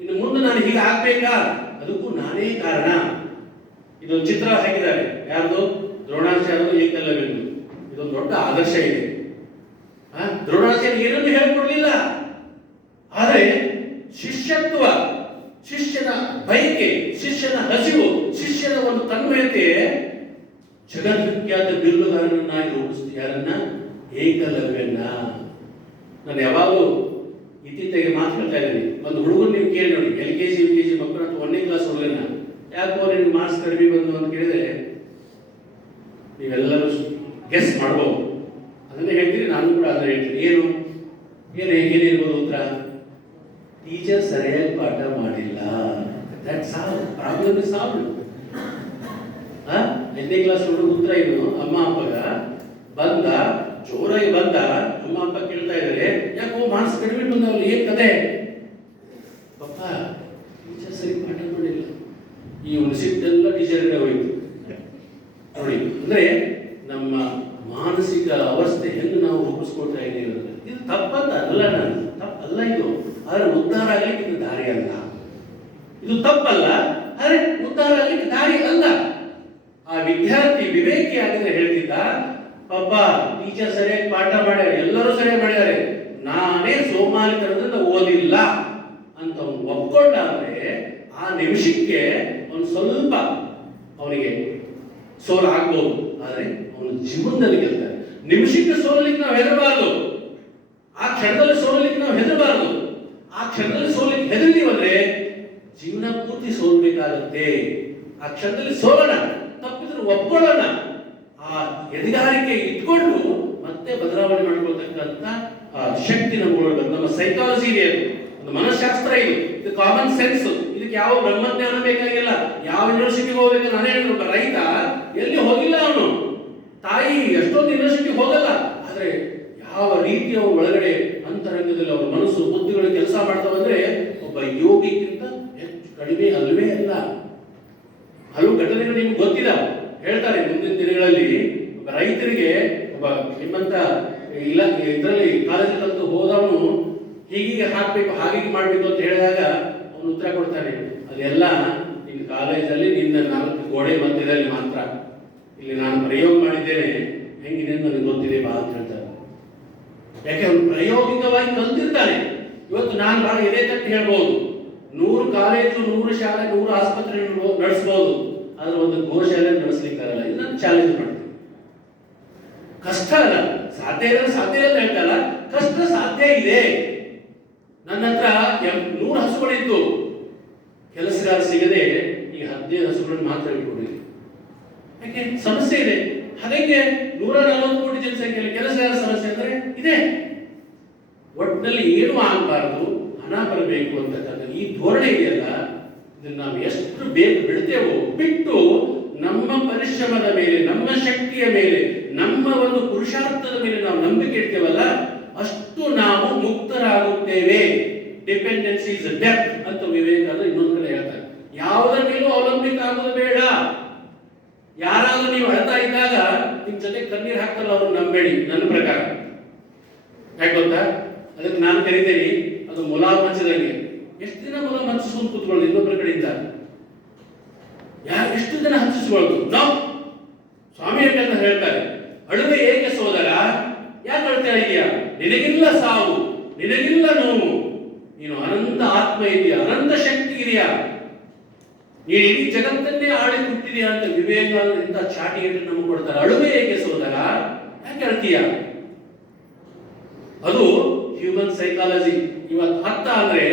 ಇನ್ನು ಮುಂದೆ ನಾನು ಹೀಗೆ ಆಗ್ಬೇಕಾ, ಅದಕ್ಕೂ ನಾನೇ ಕಾರಣ. ಇದೊಂದು ಚಿತ್ರ ಹಾಕಿದ್ದಾರೆ. ಯಾರ್ದು? ದ್ರೋಣಾಚಾರ್ಯರು, ಏಕಲವ್ಯರು. ಇದೊಂದು ದೊಡ್ಡ ಆದರ್ಶ ಇದೆ. ದ್ರೋಣಾಚಾರ್ಯ ಏನನ್ನು ಹೇಳ್ಕೊಡ್ಲಿಲ್ಲ, ಆದರೆ ಶಿಷ್ಯತ್ವ, ಶಿಷ್ಯನ ಬಯಕೆ, ಶಿಷ್ಯನ ಹಸಿವು, ಶಿಷ್ಯನ ಒಂದು ತನ್ಮಯತೆ ಜಗದ್ವಿಖ್ಯಾತ ಬಿಲ್ಲುಗಾರನನ್ನಾಗಿ ರೂಪಿಸ್ತೀವಿ. ಯಾರನ್ನ? ಏಕಲವ್ಯನ. ನಾನು ಯಾವಾಗಲೂ ಇತ್ತೀಚೆಗೆ ಮಾತಾಡ್ತಾ ಇದ್ದೀನಿ. ಒಂದು ಹುಡುಗರು ನೀವು ಕೇಳಿ ನೋಡಿ, LKG UKG ಮಕ್ಕಳು ಅಥವಾ 1ನೇ ಕ್ಲಾಸ್ ಹುಡುಗನ, ಯಾಕೋ ನಿಮ್ಗೆ ಮಾರ್ಕ್ಸ್ ಕಡಿಮೆ ಬಂದು ಅಂತ ಕೇಳಿದ್ರೆ ನೀವೆಲ್ಲರೂ ಗೆಸ್ ಮಾಡ್ಬೋದು. ಅದನ್ನೇ ಹೇಳ್ತೀರಿ, ನಾನು ಕೂಡ ಅದನ್ನ ಹೇಳ್ತೀನಿ. ಏನಿರ್ಬೋದು ಉತ್ತರ? ಟೀಚರ್ ಸರಿಯಾಗಿ ಪಾಠ ಮಾಡಿಲ್ಲ. That's all. Problem is solved. 8ನೇ ಕ್ಲಾಸ್ ಹುಡುಗ ಉತ್ತರ ಇದು. ಅಮ್ಮ ಅಪ್ಪಗ ಬಂದ, ಜೋರಾಗಿ ಬಂದ, ಅಮ್ಮ ಅಪ್ಪ ಕೇಳ್ತಾ ಇದ್ದಾರೆ, ಯಾಕೋ ಮಾರ್ಕ್ಸ್ ಕಡಿಮೆ ಬಂದವ್ರು, ಏನ್ ಕತೆ? ಪಪ್ಪ ಟೀಚರ್ ಸರಿ ಪಾಠ ಮಾಡಿಲ್ಲ. ಈ ಒಂದು ಸಿಟ್ಟೆಲ್ಲ ಟೀಚರ್ಗೆ ಹೋಯ್ತು ನೋಡಿ. ಅಂದ್ರೆ ನಮ್ಮ ಮಾನಸಿಕ ಅವಸ್ಥೆ ಹೆಂಗೆ ನಾವು ರೂಪಿಸ್ಕೊಳ್ತಾ ಇದ್ದೀವಿ ಅಂದ್ರೆ, ಇದು ತಪ್ಪಂತ ಅಲ್ಲ, ನಾನು ತಪ್ಪಲ್ಲ ಇದು, ಆದ್ರೆ ಉದ್ಧಾರ ಆಗ್ಲಿಕ್ಕೆ ಇದು ದಾರಿ ಅಲ್ಲ. ಇದು ತಪ್ಪಲ್ಲ, ಆದ್ರೆ ಉದ್ಧಾರ ಆಗ್ಲಿಕ್ಕೆ ದಾರಿ ಅಲ್ಲ. ಆ ವಿದ್ಯಾರ್ಥಿ ವಿವೇಕಿ ಆಗಿದ್ರೆ ಹೇಳ್ತಿದ್ದ, ಪಾಪ ಟೀಚರ್ ಸರಿಯಾಗಿ ಪಾಠ ಮಾಡ್ಯಾರ, ಎಲ್ಲರೂ ಸರಿಯಾಗಿ ಮಾಡಿದ್ದಾರೆ, ನಾನೇ ಸೋಮಾರಿತನದಿಂದ ಓದಿಲ್ಲ ಅಂತ ಅವನು ಒಪ್ಕೊಂಡಾದ್ರೆ ಆ ನಿಮಿಷಕ್ಕೆ ಅವನು ಸ್ವಲ್ಪ ಅವನಿಗೆ ಸೋಲು ಆಗ್ಬಹುದು, ಆದ್ರೆ ಅವನ ಜೀವನದಲ್ಲಿ ಗೆಲ್ತಾನೆ. ನಿಮಿಷಕ್ಕೆ ಸೋಲಲಿಕ್ಕೆ ನಾವು ಹೆದರಬಾರದು, ಆ ಕ್ಷಣದಲ್ಲಿ ಸೋಲಲಿಕ್ಕೆ ನಾವು ಹೆದರಬಾರದು. ಆ ಕ್ಷಣದಲ್ಲಿ ಸೋಲಲಿಕ್ಕೆ ಹೆದರಿದೀವಂದ್ರೆ ಜೀವನ ಪೂರ್ತಿ ಸೋಲ್ಬೇಕಾಗುತ್ತೆ. ಆ ಕ್ಷಣದಲ್ಲಿ ಸೋಲೋಣ, ತಪ್ಪಿದ್ರೆ ಒಪ್ಕೊಳ್ಳೋಣ, ಆ ಎದುಗಾರಿಕೆ ಇಟ್ಕೊಂಡು ಮತ್ತೆ ಬದಲಾವಣೆ ಮಾಡ್ಕೊಳ್ತಕ್ಕಂಥ ಶಕ್ತಿ ನಮ್ಮೊಳಗೆ, ನಮ್ಮ ಸೈಕಾಲಜಿ ಇದೆ, ಅದು ಒಂದು ಮನಃಶಾಸ್ತ್ರ, ಇದು ಕಾಮನ್ ಸೆನ್ಸ್. ಇದಕ್ಕೆ ಯಾವ ಬ್ರಹ್ಮಜ್ಞಾನ ಬೇಕಾಗಿಲ್ಲ, ಯಾವ ಯೂನಿವರ್ಸಿಟಿಗೆ ಹೋಗ್ಬೇಕು. ನಾನೇ ಹೇಳಿದ್ರು, ಒಬ್ಬ ರೈತ ಎಲ್ಲಿ ಹೋಗಿಲ್ಲ, ಅವನು ತಾಯಿ ಎಷ್ಟೊಂದು ಯೂನಿವರ್ಸಿಟಿಗೆ ಹೋಗಲ್ಲ, ಆದ್ರೆ ಯಾವ ರೀತಿ ಅವ್ರ ಒಳಗಡೆ ಅಂತರಂಗದಲ್ಲಿ ಅವ್ರ ಮನಸ್ಸು ಬುದ್ಧಿಗಳು ಕೆಲಸ ಮಾಡ್ತಾವಂದ್ರೆ ಒಬ್ಬ ಯೋಗಿಗಿಂತ ಹೆಚ್ಚು ಕಡಿಮೆ ಅಲ್ವೇ ಅಲ್ಲ. ಹಲವು ಘಟನೆಗಳು ನಿಮ್ಗೆ ಗೊತ್ತಿದಾವೆ. ಹೇಳ್ತಾರೆ ಮುಂದಿನ ದಿನಗಳಲ್ಲಿ ಒಬ್ಬ ರೈತರಿಗೆ ಒಬ್ಬ ನಿಮ್ಮಂತ ಇದರಲ್ಲಿ ಕಾಲೇಜ್ ಕಲಿತು ಹೋದವನು ಹೀಗೆ ಹಾಕ್ಬೇಕು, ಹಾಗೆ ಮಾಡ್ಬೇಕು ಅಂತ ಹೇಳಿದಾಗ ಅವನು ಉತ್ತರ ಕೊಡ್ತಾನೆ, ಅದೆಲ್ಲ ನಿನ್ನ ಕಾಲೇಜಲ್ಲಿ ನಿನ್ನ 4 ಗೋಡೆ ಮಧ್ಯದಲ್ಲಿ ಮಾತ್ರ, ಇಲ್ಲಿ ನಾನು ಪ್ರಯೋಗ ಮಾಡಿದ್ದೇನೆ, ಹೆಂಗಿದೆ ನನಗೆ ಗೊತ್ತಿದೆ ಬಾ ಅಂತ ಹೇಳ್ತಾರೆ. ಯಾಕೆ ಅವನು ಪ್ರಾಯೋಗಿಕವಾಗಿ ಕಲ್ತಿರ್ತಾನೆ. ಇವತ್ತು ನಾನು ಬಹಳ ಎದೆ ತಟ್ಟಿ ಹೇಳ್ಬೋದು, 100 ಕಾಲೇಜು, 100 ಶಾಲೆ, 100 ಆಸ್ಪತ್ರೆ ನಡೆಸಬಹುದು, ಆದ್ರೆ ಒಂದು ಗೋಶಾಲೆ ನಡೆಸಲಿಕ್ಕಾಗಲ್ಲ. ಇದನ್ನು ಚಾಲೆಂಜ್ ಮಾಡ್ತೀನಿ. ಕಷ್ಟ ಅಲ್ಲ, ಸಾಧ್ಯ ಇಲ್ಲ ಅಂತ ಹೇಳ್ತಲ್ಲ, ಕಷ್ಟ ಸಾಧ್ಯ ಇದೆ. ನನ್ನ ಹತ್ರ 100 ಹಸುಗಳಿತ್ತು, ಕೆಲಸಗಾರ ಸಿಗದೆ ಈ 15 ಹಸುಗಳನ್ನು ಮಾತ್ರ ಇಟ್ಕೊಂಡಿದ್ದೆ. ಯಾಕೆ? ಸಮಸ್ಯೆ ಇದೆ. ಹಾಗೆ 140 ಕೋಟಿ ಜನಸಂಖ್ಯೆಯಲ್ಲಿ ಕೆಲಸಗಾರ ಸಮಸ್ಯೆ ಅಂದರೆ ಇದೆ. ಒಟ್ಟಿನಲ್ಲಿ ಏನು ಆಗಬಾರದು, ಹಣ ಬರಬೇಕು ಅಂತಕ್ಕಂಥ ಈ ಧೋರಣೆ ಇದೆಯಲ್ಲ, ಇದನ್ನು ನಾವು ಎಷ್ಟು ಬೇಗ ಬಿಡ್ತೇವೋ, ಬಿಟ್ಟು ನಮ್ಮ ಪರಿಶ್ರಮದ ಮೇಲೆ, ನಮ್ಮ ಶಕ್ತಿಯ ಮೇಲೆ, ನಮ್ಮ ಒಂದು ಪುರುಷಾರ್ಥದ ಮೇಲೆ ನಾವು ನಂಬಿಕೆ ಇಡ್ತೇವಲ್ಲ, ಅಷ್ಟು ನಾವು ಮುಕ್ತರಾಗುತ್ತೇವೆ. ಡಿಪೆಂಡೆನ್ಸಿ ಇಸ್ ಡೆತ್ ಅಂತ ವಿವೇಕಾನಂದ ಇನ್ನೊಂದು ಕಡೆ ಹೇಳ್ತಾರೆ. ಯಾವುದರ ಮೇಲೂ ಅವಲಂಬಿತ ಆಗೋದು ಬೇಡ. ಯಾರಾದ್ರೂ ನೀವು ಅಳ್ತಾ ಇದ್ದಾಗ ನಿಮ್ ಜೊತೆ ಕಣ್ಣೀರು ಹಾಕ್ತಲ್ಲ, ಅವ್ರು ನಂಬೇಡಿ. ನನ್ನ ಪ್ರಕಾರ ಯಾಕೆ ಗೊತ್ತಾ? ಅದಕ್ಕೆ ನಾನು ಕರಿತೇನೆ, ಅದು ಮುಲಾ ಮಂಚದಂಗೆ. ಎಷ್ಟು ದಿನ ಮುಲಾ ಮಂಚಿಸ್ಕೊಂಡು ಕೂತ್ಕೊಳ್ಳೋದು ಇನ್ನೊಬ್ಬರ ಕಡೆಯಿಂದ? ಎಷ್ಟು ದಿನ ಹಂಚಿಸ್ಕೊಳ್ಳೋದು? ನಾವು ಸ್ವಾಮಿ ಅಂತ ಹೇಳ್ತಾರೆ, ಅಳುವೆ ಏಕೆ ಸೋದರ, ಯಾಕೆ ಅಳ್ತಾ ಇದೆಯಾ? ನಿನಗಿಲ್ಲ ಸಾವು, ನಿನಗಿಲ್ಲ ನೋವು, ನೀನು ಅನಂತ ಆತ್ಮ ಇದೆಯಾ, ಅನಂತ ಶಕ್ತಿ ಇದೆಯಾ, ನೀನು ಇಡೀ ಜಗತ್ತನ್ನೇ ಆಳಿ ಹುಟ್ಟಿದೆಯಾ ಅಂತ ವಿವೇಕಾನಂದ ಚಾಟಿಯನ್ನು ನಮಗೆ ಕೊಡ್ತಾರೆ. ಅಳುವೆ ಏಕೆ ಸೋದರ, ಯಾಕೆ ಅಳ್ತೀಯ? ಅದು ಹ್ಯೂಮನ್ ಸೈಕಾಲಜಿ. ಇವತ್ತು ಅರ್ಥ ಅಂದ್ರೆ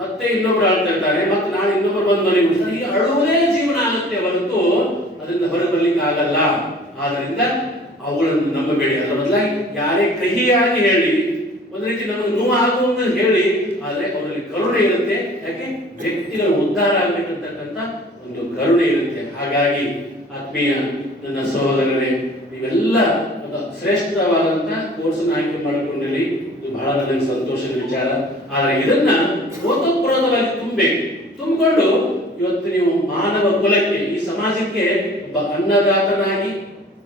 ಮತ್ತೆ ಇನ್ನೊಬ್ರು ಆಳ್ತಾ ಇರ್ತಾರೆ, ಮತ್ತೆ ನಾಳೆ ಇನ್ನೊಬ್ರು ಬಂದು ಈ ಅಳುವುದೇ ಜೀವನ ಆಗುತ್ತೆ ಹೊರತು ಅದರಿಂದ ಹೊರಗೆ ಬರ್ಲಿಕ್ಕೆ ಆಗಲ್ಲ. ಆದ್ರಿಂದ ಅವುಗಳನ್ನು ನಂಬಬೇಡಿ. ಅದರ ಬದಲಾಗಿ ಯಾರೇ ಕಹಿಯಾಗಿ ಹೇಳಿ, ಒಂದು ರೀತಿ ನಮಗೆ ನೋವು ಆಗುವಂತ ಹೇಳಿ, ಆದ್ರೆ ಅವರಲ್ಲಿ ಕರುಣೆ ಇರುತ್ತೆ. ಯಾಕೆ? ವ್ಯಕ್ತಿಗಳ ಉದ್ಧಾರ ಆಗ್ಬೇಕಂತಕ್ಕಂಥ ಒಂದು ಕರುಣೆ ಇರುತ್ತೆ. ಹಾಗಾಗಿ ಆತ್ಮೀಯ ನನ್ನ ಸಹೋದರರೇ, ನೀವೆಲ್ಲ ಒಂದು ಶ್ರೇಷ್ಠವಾದಂತ ಕೋರ್ಸ್ನ ಆಯ್ಕೆ ಮಾಡಿಕೊಂಡಿರಿ. ಇದು ಬಹಳ ನನಗೆ ಸಂತೋಷದ ವಿಚಾರ. ಆದ್ರೆ ಇದನ್ನ ಓತಪ್ರೋತವಾಗಿ ತುಂಬಬೇಕು. ತುಂಬಿಕೊಂಡು ಇವತ್ತು ನೀವು ಮಾನವ ಕುಲಕ್ಕೆ, ಈ ಸಮಾಜಕ್ಕೆ ಒಬ್ಬ ಅನ್ನದಾತನಾಗಿ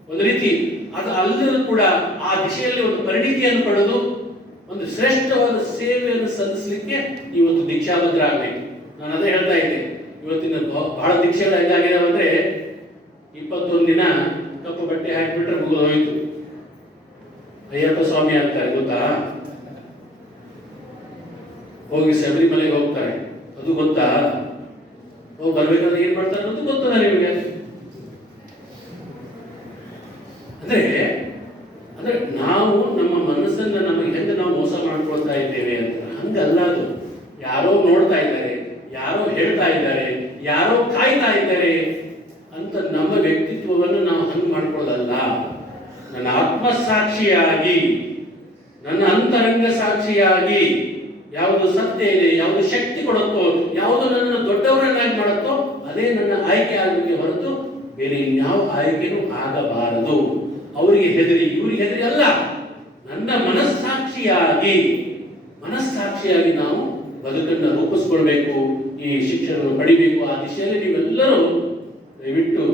ಒಂದು ರೀತಿ ಅದು ಅಲ್ಲೂ ಕೂಡ ಆ ದಿಶೆಯಲ್ಲಿ ಒಂದು ಪರಿಣಿತಿಯನ್ನು ಪಡೆದು ಒಂದು ಶ್ರೇಷ್ಠವಾದ ಸೇವೆಯನ್ನು ಸಲ್ಲಿಸಲಿಕ್ಕೆ ಇವತ್ತು ದೀಕ್ಷಾಬದ್ಧ ಆಗಬೇಕು. ನಾನು ಅದೇ ಹೇಳ್ತಾ ಇದ್ದೆ, ಇವತ್ತಿನ ಬಹಳ ದೀಕ್ಷೆಗಳು ಹೆಂಗಾಗಿದಾವೆ ಅಂದ್ರೆ 21 ದಿನ ಕಪ್ಪು ಬಟ್ಟೆ ಹಾಕಿಬಿಟ್ರೆ ಮುಗಿದು ಹೋಯಿತು. ಅಯ್ಯಪ್ಪ ಸ್ವಾಮಿ ಆಗ್ತಾರೆ ಗೊತ್ತಾ, ಹೋಗಿ ಶಬರಿಮಲೆಗೆ ಹೋಗ್ತಾರೆ, ಅದು ಗೊತ್ತಾ? ಹೋಗಿ ಬರ್ಬೇಕಾದ್ರೆ ಏನ್ ಮಾಡ್ತಾರೆ ಅನ್ನೋದು ಗೊತ್ತದ ನಿಮಗೆ? ಅಂದ್ರೆ ನಾವು ನಮ್ಮ ಮನಸ್ಸನ್ನ ನಮಗೆ ಹೆಂಗೆ ನಾವು ಮೋಸ ಮಾಡ್ಕೊಳ್ತಾ ಇದ್ದೇವೆ ಅಂತ. ಹಂಗಲ್ಲ, ಅದು ಯಾರೋ ನೋಡ್ತಾ ಇದ್ದಾರೆ, ಯಾರೋ ಹೇಳ್ತಾ ಇದ್ದಾರೆ, ಯಾರೋ ಕಾಯ್ತಾ ಇದ್ದಾರೆ ಅಂತ ನಮ್ಮ ವ್ಯಕ್ತಿತ್ವವನ್ನು ನಾವು ಹಂಗೆ ಮಾಡ್ಕೊಳ್ಳೋದಲ್ಲ. ನನ್ನ ಆತ್ಮಸಾಕ್ಷಿಯಾಗಿ, ನನ್ನ ಅಂತರಂಗ ಸಾಕ್ಷಿಯಾಗಿ ಯಾವುದು ಸತ್ಯ ಇದೆ, ಯಾವುದು ಶಕ್ತಿ ಕೊಡುತ್ತೋ, ಯಾವುದು ನನ್ನನ್ನು ದೊಡ್ಡವರನ್ನಾಗಿ ಮಾಡುತ್ತೋ ಅದೇ ನನ್ನ ಆಯ್ಕೆ ಆಗಲಿಕ್ಕೆ ಹೊರತು ಬೇರೆ ಇನ್ಯಾವ ಆಯ್ಕೆನೂ ಆಗಬಾರದು. ಅವರಿಗೆ ಹೆದರಿ ಇವರಿಗೆ ಹೆದರಿ ಅಲ್ಲ, ನನ್ನ ಮನಸ್ಸಾಕ್ಷಿಯಾಗಿ ನಾವು ಬದುಕನ್ನು ರೂಪಿಸ್ಕೊಳ್ಬೇಕು, ಈ ಶಿಕ್ಷಣವನ್ನು ಪಡಿಬೇಕು. ಆ ದಿಶೆಯಲ್ಲಿ ನೀವೆಲ್ಲರೂ ದಯವಿಟ್ಟು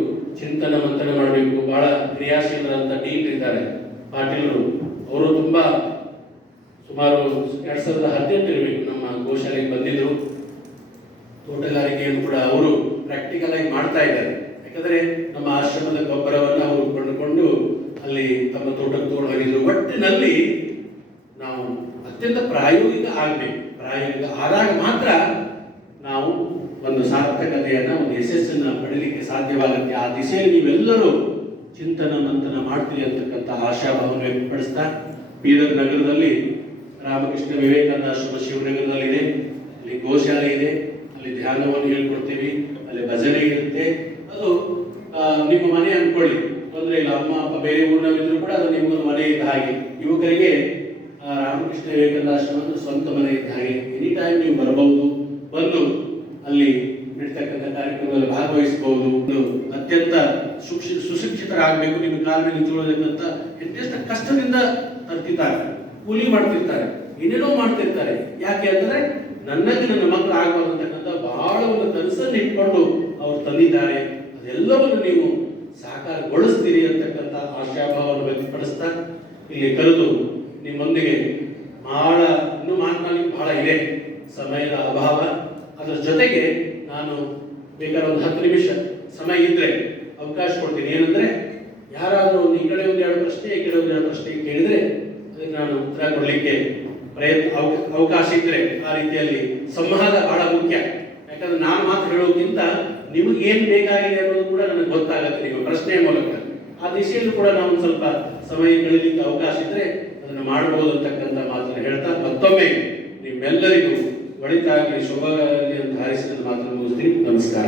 ಚಿಂತನ ಮಂಥನ ಮಾಡಬೇಕು. ಬಹಳ ಕ್ರಿಯಾಶೀಲರಂತ ಡೀನ್ ಇದ್ದಾರೆ ಪಾಟೀಲರು, ಅವರು ತುಂಬಾ ಸುಮಾರು 2018 ಇರಬೇಕು ನಮ್ಮ ಗೋಶಾಲೆಗೆ ಬಂದಿದ್ರು. ತೋಟಗಾರಿಕೆಯನ್ನು ಕೂಡ ಅವರು ಪ್ರಾಕ್ಟಿಕಲ್ ಆಗಿ ಮಾಡ್ತಾ ಇದ್ದಾರೆ. ಯಾಕಂದ್ರೆ ನಮ್ಮ ಆಶ್ರಮದ ಗೊಬ್ಬರವನ್ನು ಅವರು ಕೊಂಡುಕೊಂಡು ಅಲ್ಲಿ ತಮ್ಮ ತೋಟಕ್ಕೆ ತಗೊಂಡು ಹೋಗಿದ್ರು. ಒಟ್ಟಿನಲ್ಲಿ ನಾವು ಅತ್ಯಂತ ಪ್ರಾಯೋಗಿಕ ಆಗಬೇಕು. ಪ್ರಾಯೋಗಿಕ ಆದಾಗ ಮಾತ್ರ ನಾವು ಒಂದು ಸಾರ್ಥಕತೆಯನ್ನ, ಒಂದು ಯಶಸ್ಸನ್ನ ಪಡೀಲಿಕ್ಕೆ ಸಾಧ್ಯವಾಗುತ್ತೆ. ಆ ದಿಶೆಯಲ್ಲಿ ನೀವೆಲ್ಲರೂ ಚಿಂತನ ಮಂಥನ ಮಾಡ್ತೀರಿ ಅಂತಕ್ಕಂಥ ಆಶಾಭಾವನೆ ವ್ಯಕ್ತಪಡಿಸ್ತಾ, ಬೀದರ್ ನಗರದಲ್ಲಿ ರಾಮಕೃಷ್ಣ ವಿವೇಕಾನಂದ ಆಶ್ರಮ ಶಿವನಗರದಲ್ಲಿದೆ, ಅಲ್ಲಿ ಗೋಶಾಲೆ ಇದೆ, ಅಲ್ಲಿ ಧ್ಯಾನವನ್ನು ಹೇಳ್ಕೊಡ್ತೀವಿ, ಅಲ್ಲಿ ಭಜನೆ ಇರುತ್ತೆ. ಅದು ನಿಮ್ಮ ಮನೆ ಅನ್ಕೊಳ್ಳಿ, ತೊಂದರೆ ಇಲ್ಲ. ಅಮ್ಮ ಅಪ್ಪ ಬೇರೆ ಊರಿನಲ್ಲಿದ್ರು ಕೂಡ ಅದು ನಿಮಗೊಂದು ಮನೆ ಇದ್ದ ಹಾಗೆ. ಯುವಕರಿಗೆ ರಾಮಕೃಷ್ಣ ವಿವೇಕಾನಂದ ಆಶ್ರಮ ಅಂದ್ರೆ ಸ್ವಂತ ಮನೆ ಇದ್ದ ಹಾಗೆ. ಎನಿ ಟೈಮ್ ನೀವು ಬರಬಹುದು, ಬಂದು ಅಲ್ಲಿ ನಡೀತಕ್ಕಂಥ ಕಾರ್ಯಕ್ರಮದಲ್ಲಿ ಭಾಗವಹಿಸಬಹುದು. ಅತ್ಯಂತ ಸುಶಿಕ್ಷಿತರಾಗಬೇಕು. ನಿಮ್ಮ ಕಾಲ ಮೇಲೆ ನಿಂತುಕೊಳ್ಳಬೇಕಂತ ಎಂತೆಷ್ಟ ಕಷ್ಟದಿಂದ ತರ್ತಿದ್ದಾರೆ, ಕೂಲಿ ಮಾಡ್ತಿರ್ತಾರೆ, ಏನೇನೋ ಮಾಡ್ತಿರ್ತಾರೆ. ಯಾಕೆ ಅಂದ್ರೆ ನನ್ನ ಮಕ್ಕಳು ಆಗಬಾರ್ದು ಅಂತಕ್ಕಂಥ ಬಹಳ ಒಂದು ಕನಸನ್ನು ಇಟ್ಕೊಂಡು ಅವ್ರು ತಂದಿದ್ದಾರೆ. ಅದೆಲ್ಲವನ್ನು ನೀವು ಸಾಕಾರಗೊಳಿಸ್ತೀರಿ ಅಂತಕ್ಕಂಥ ಆಶಾಭಾವವನ್ನು ವ್ಯಕ್ತಪಡಿಸ್ತಾ ಇಲ್ಲಿ ಕರೆದು ನಿಮ್ಮೊಂದಿಗೆ ಇನ್ನೂ ಮಾತನಾಡಲಿಕ್ಕೆ ಬಹಳ ಇದೆ, ಸಮಯದ ಅಭಾವ. ಅದರ ಜೊತೆಗೆ ನಾನು ಬೇಕಾದ್ರೆ ಒಂದು 10 ನಿಮಿಷ ಸಮಯ ಇದ್ರೆ ಅವಕಾಶ ಕೊಡ್ತೀನಿ. ಏನಂದ್ರೆ ಯಾರಾದರೂ ಈ ಕಡೆ ಒಂದು 2 ಪ್ರಶ್ನೆ, ಈ ಕಡೆ ಒಂದು 2 ಪ್ರಶ್ನೆ ಕೇಳಿದ್ರೆ ಅದಕ್ಕೆ ನಾನು ಉತ್ತರ ಕೊಡಲಿಕ್ಕೆ ಅವಕಾಶ ಇದ್ರೆ ಆ ರೀತಿಯಲ್ಲಿ ಸಂವಾದ ಬಹಳ ಮುಖ್ಯ. ಯಾಕಂದ್ರೆ ನಾನು ಮಾತು ಹೇಳೋಕ್ಕಿಂತ ನಿಮಗೆ ಏನ್ ಬೇಕಾಗಿದೆ ಅನ್ನೋದು ಕೂಡ ನನಗೆ ಗೊತ್ತಾಗುತ್ತೆ ನಿಮ್ಮ ಪ್ರಶ್ನೆಯ ಮೂಲಕ. ಆ ದಿಶೆಯಲ್ಲೂ ಕೂಡ ನಾವು ಸ್ವಲ್ಪ ಸಮಯ ಕಳೀಲಿಕ್ಕೆ ಅವಕಾಶ ಇದ್ರೆ ಅದನ್ನು ಮಾಡಬಹುದು ಅಂತಕ್ಕಂಥ ಮಾತನ್ನು ಹೇಳ್ತಾ ಮತ್ತೊಮ್ಮೆ ನಿಮ್ಮೆಲ್ಲರಿಗೂ ಒಳಿತಾಗಲಿ, ಶುಭವಾಗಲಿ ಅಂತ ಹಾರೈಸಿದ ಮಾತನ್ನು ಮುಗಿಸ್ತೀನಿ. ನಮಸ್ಕಾರ.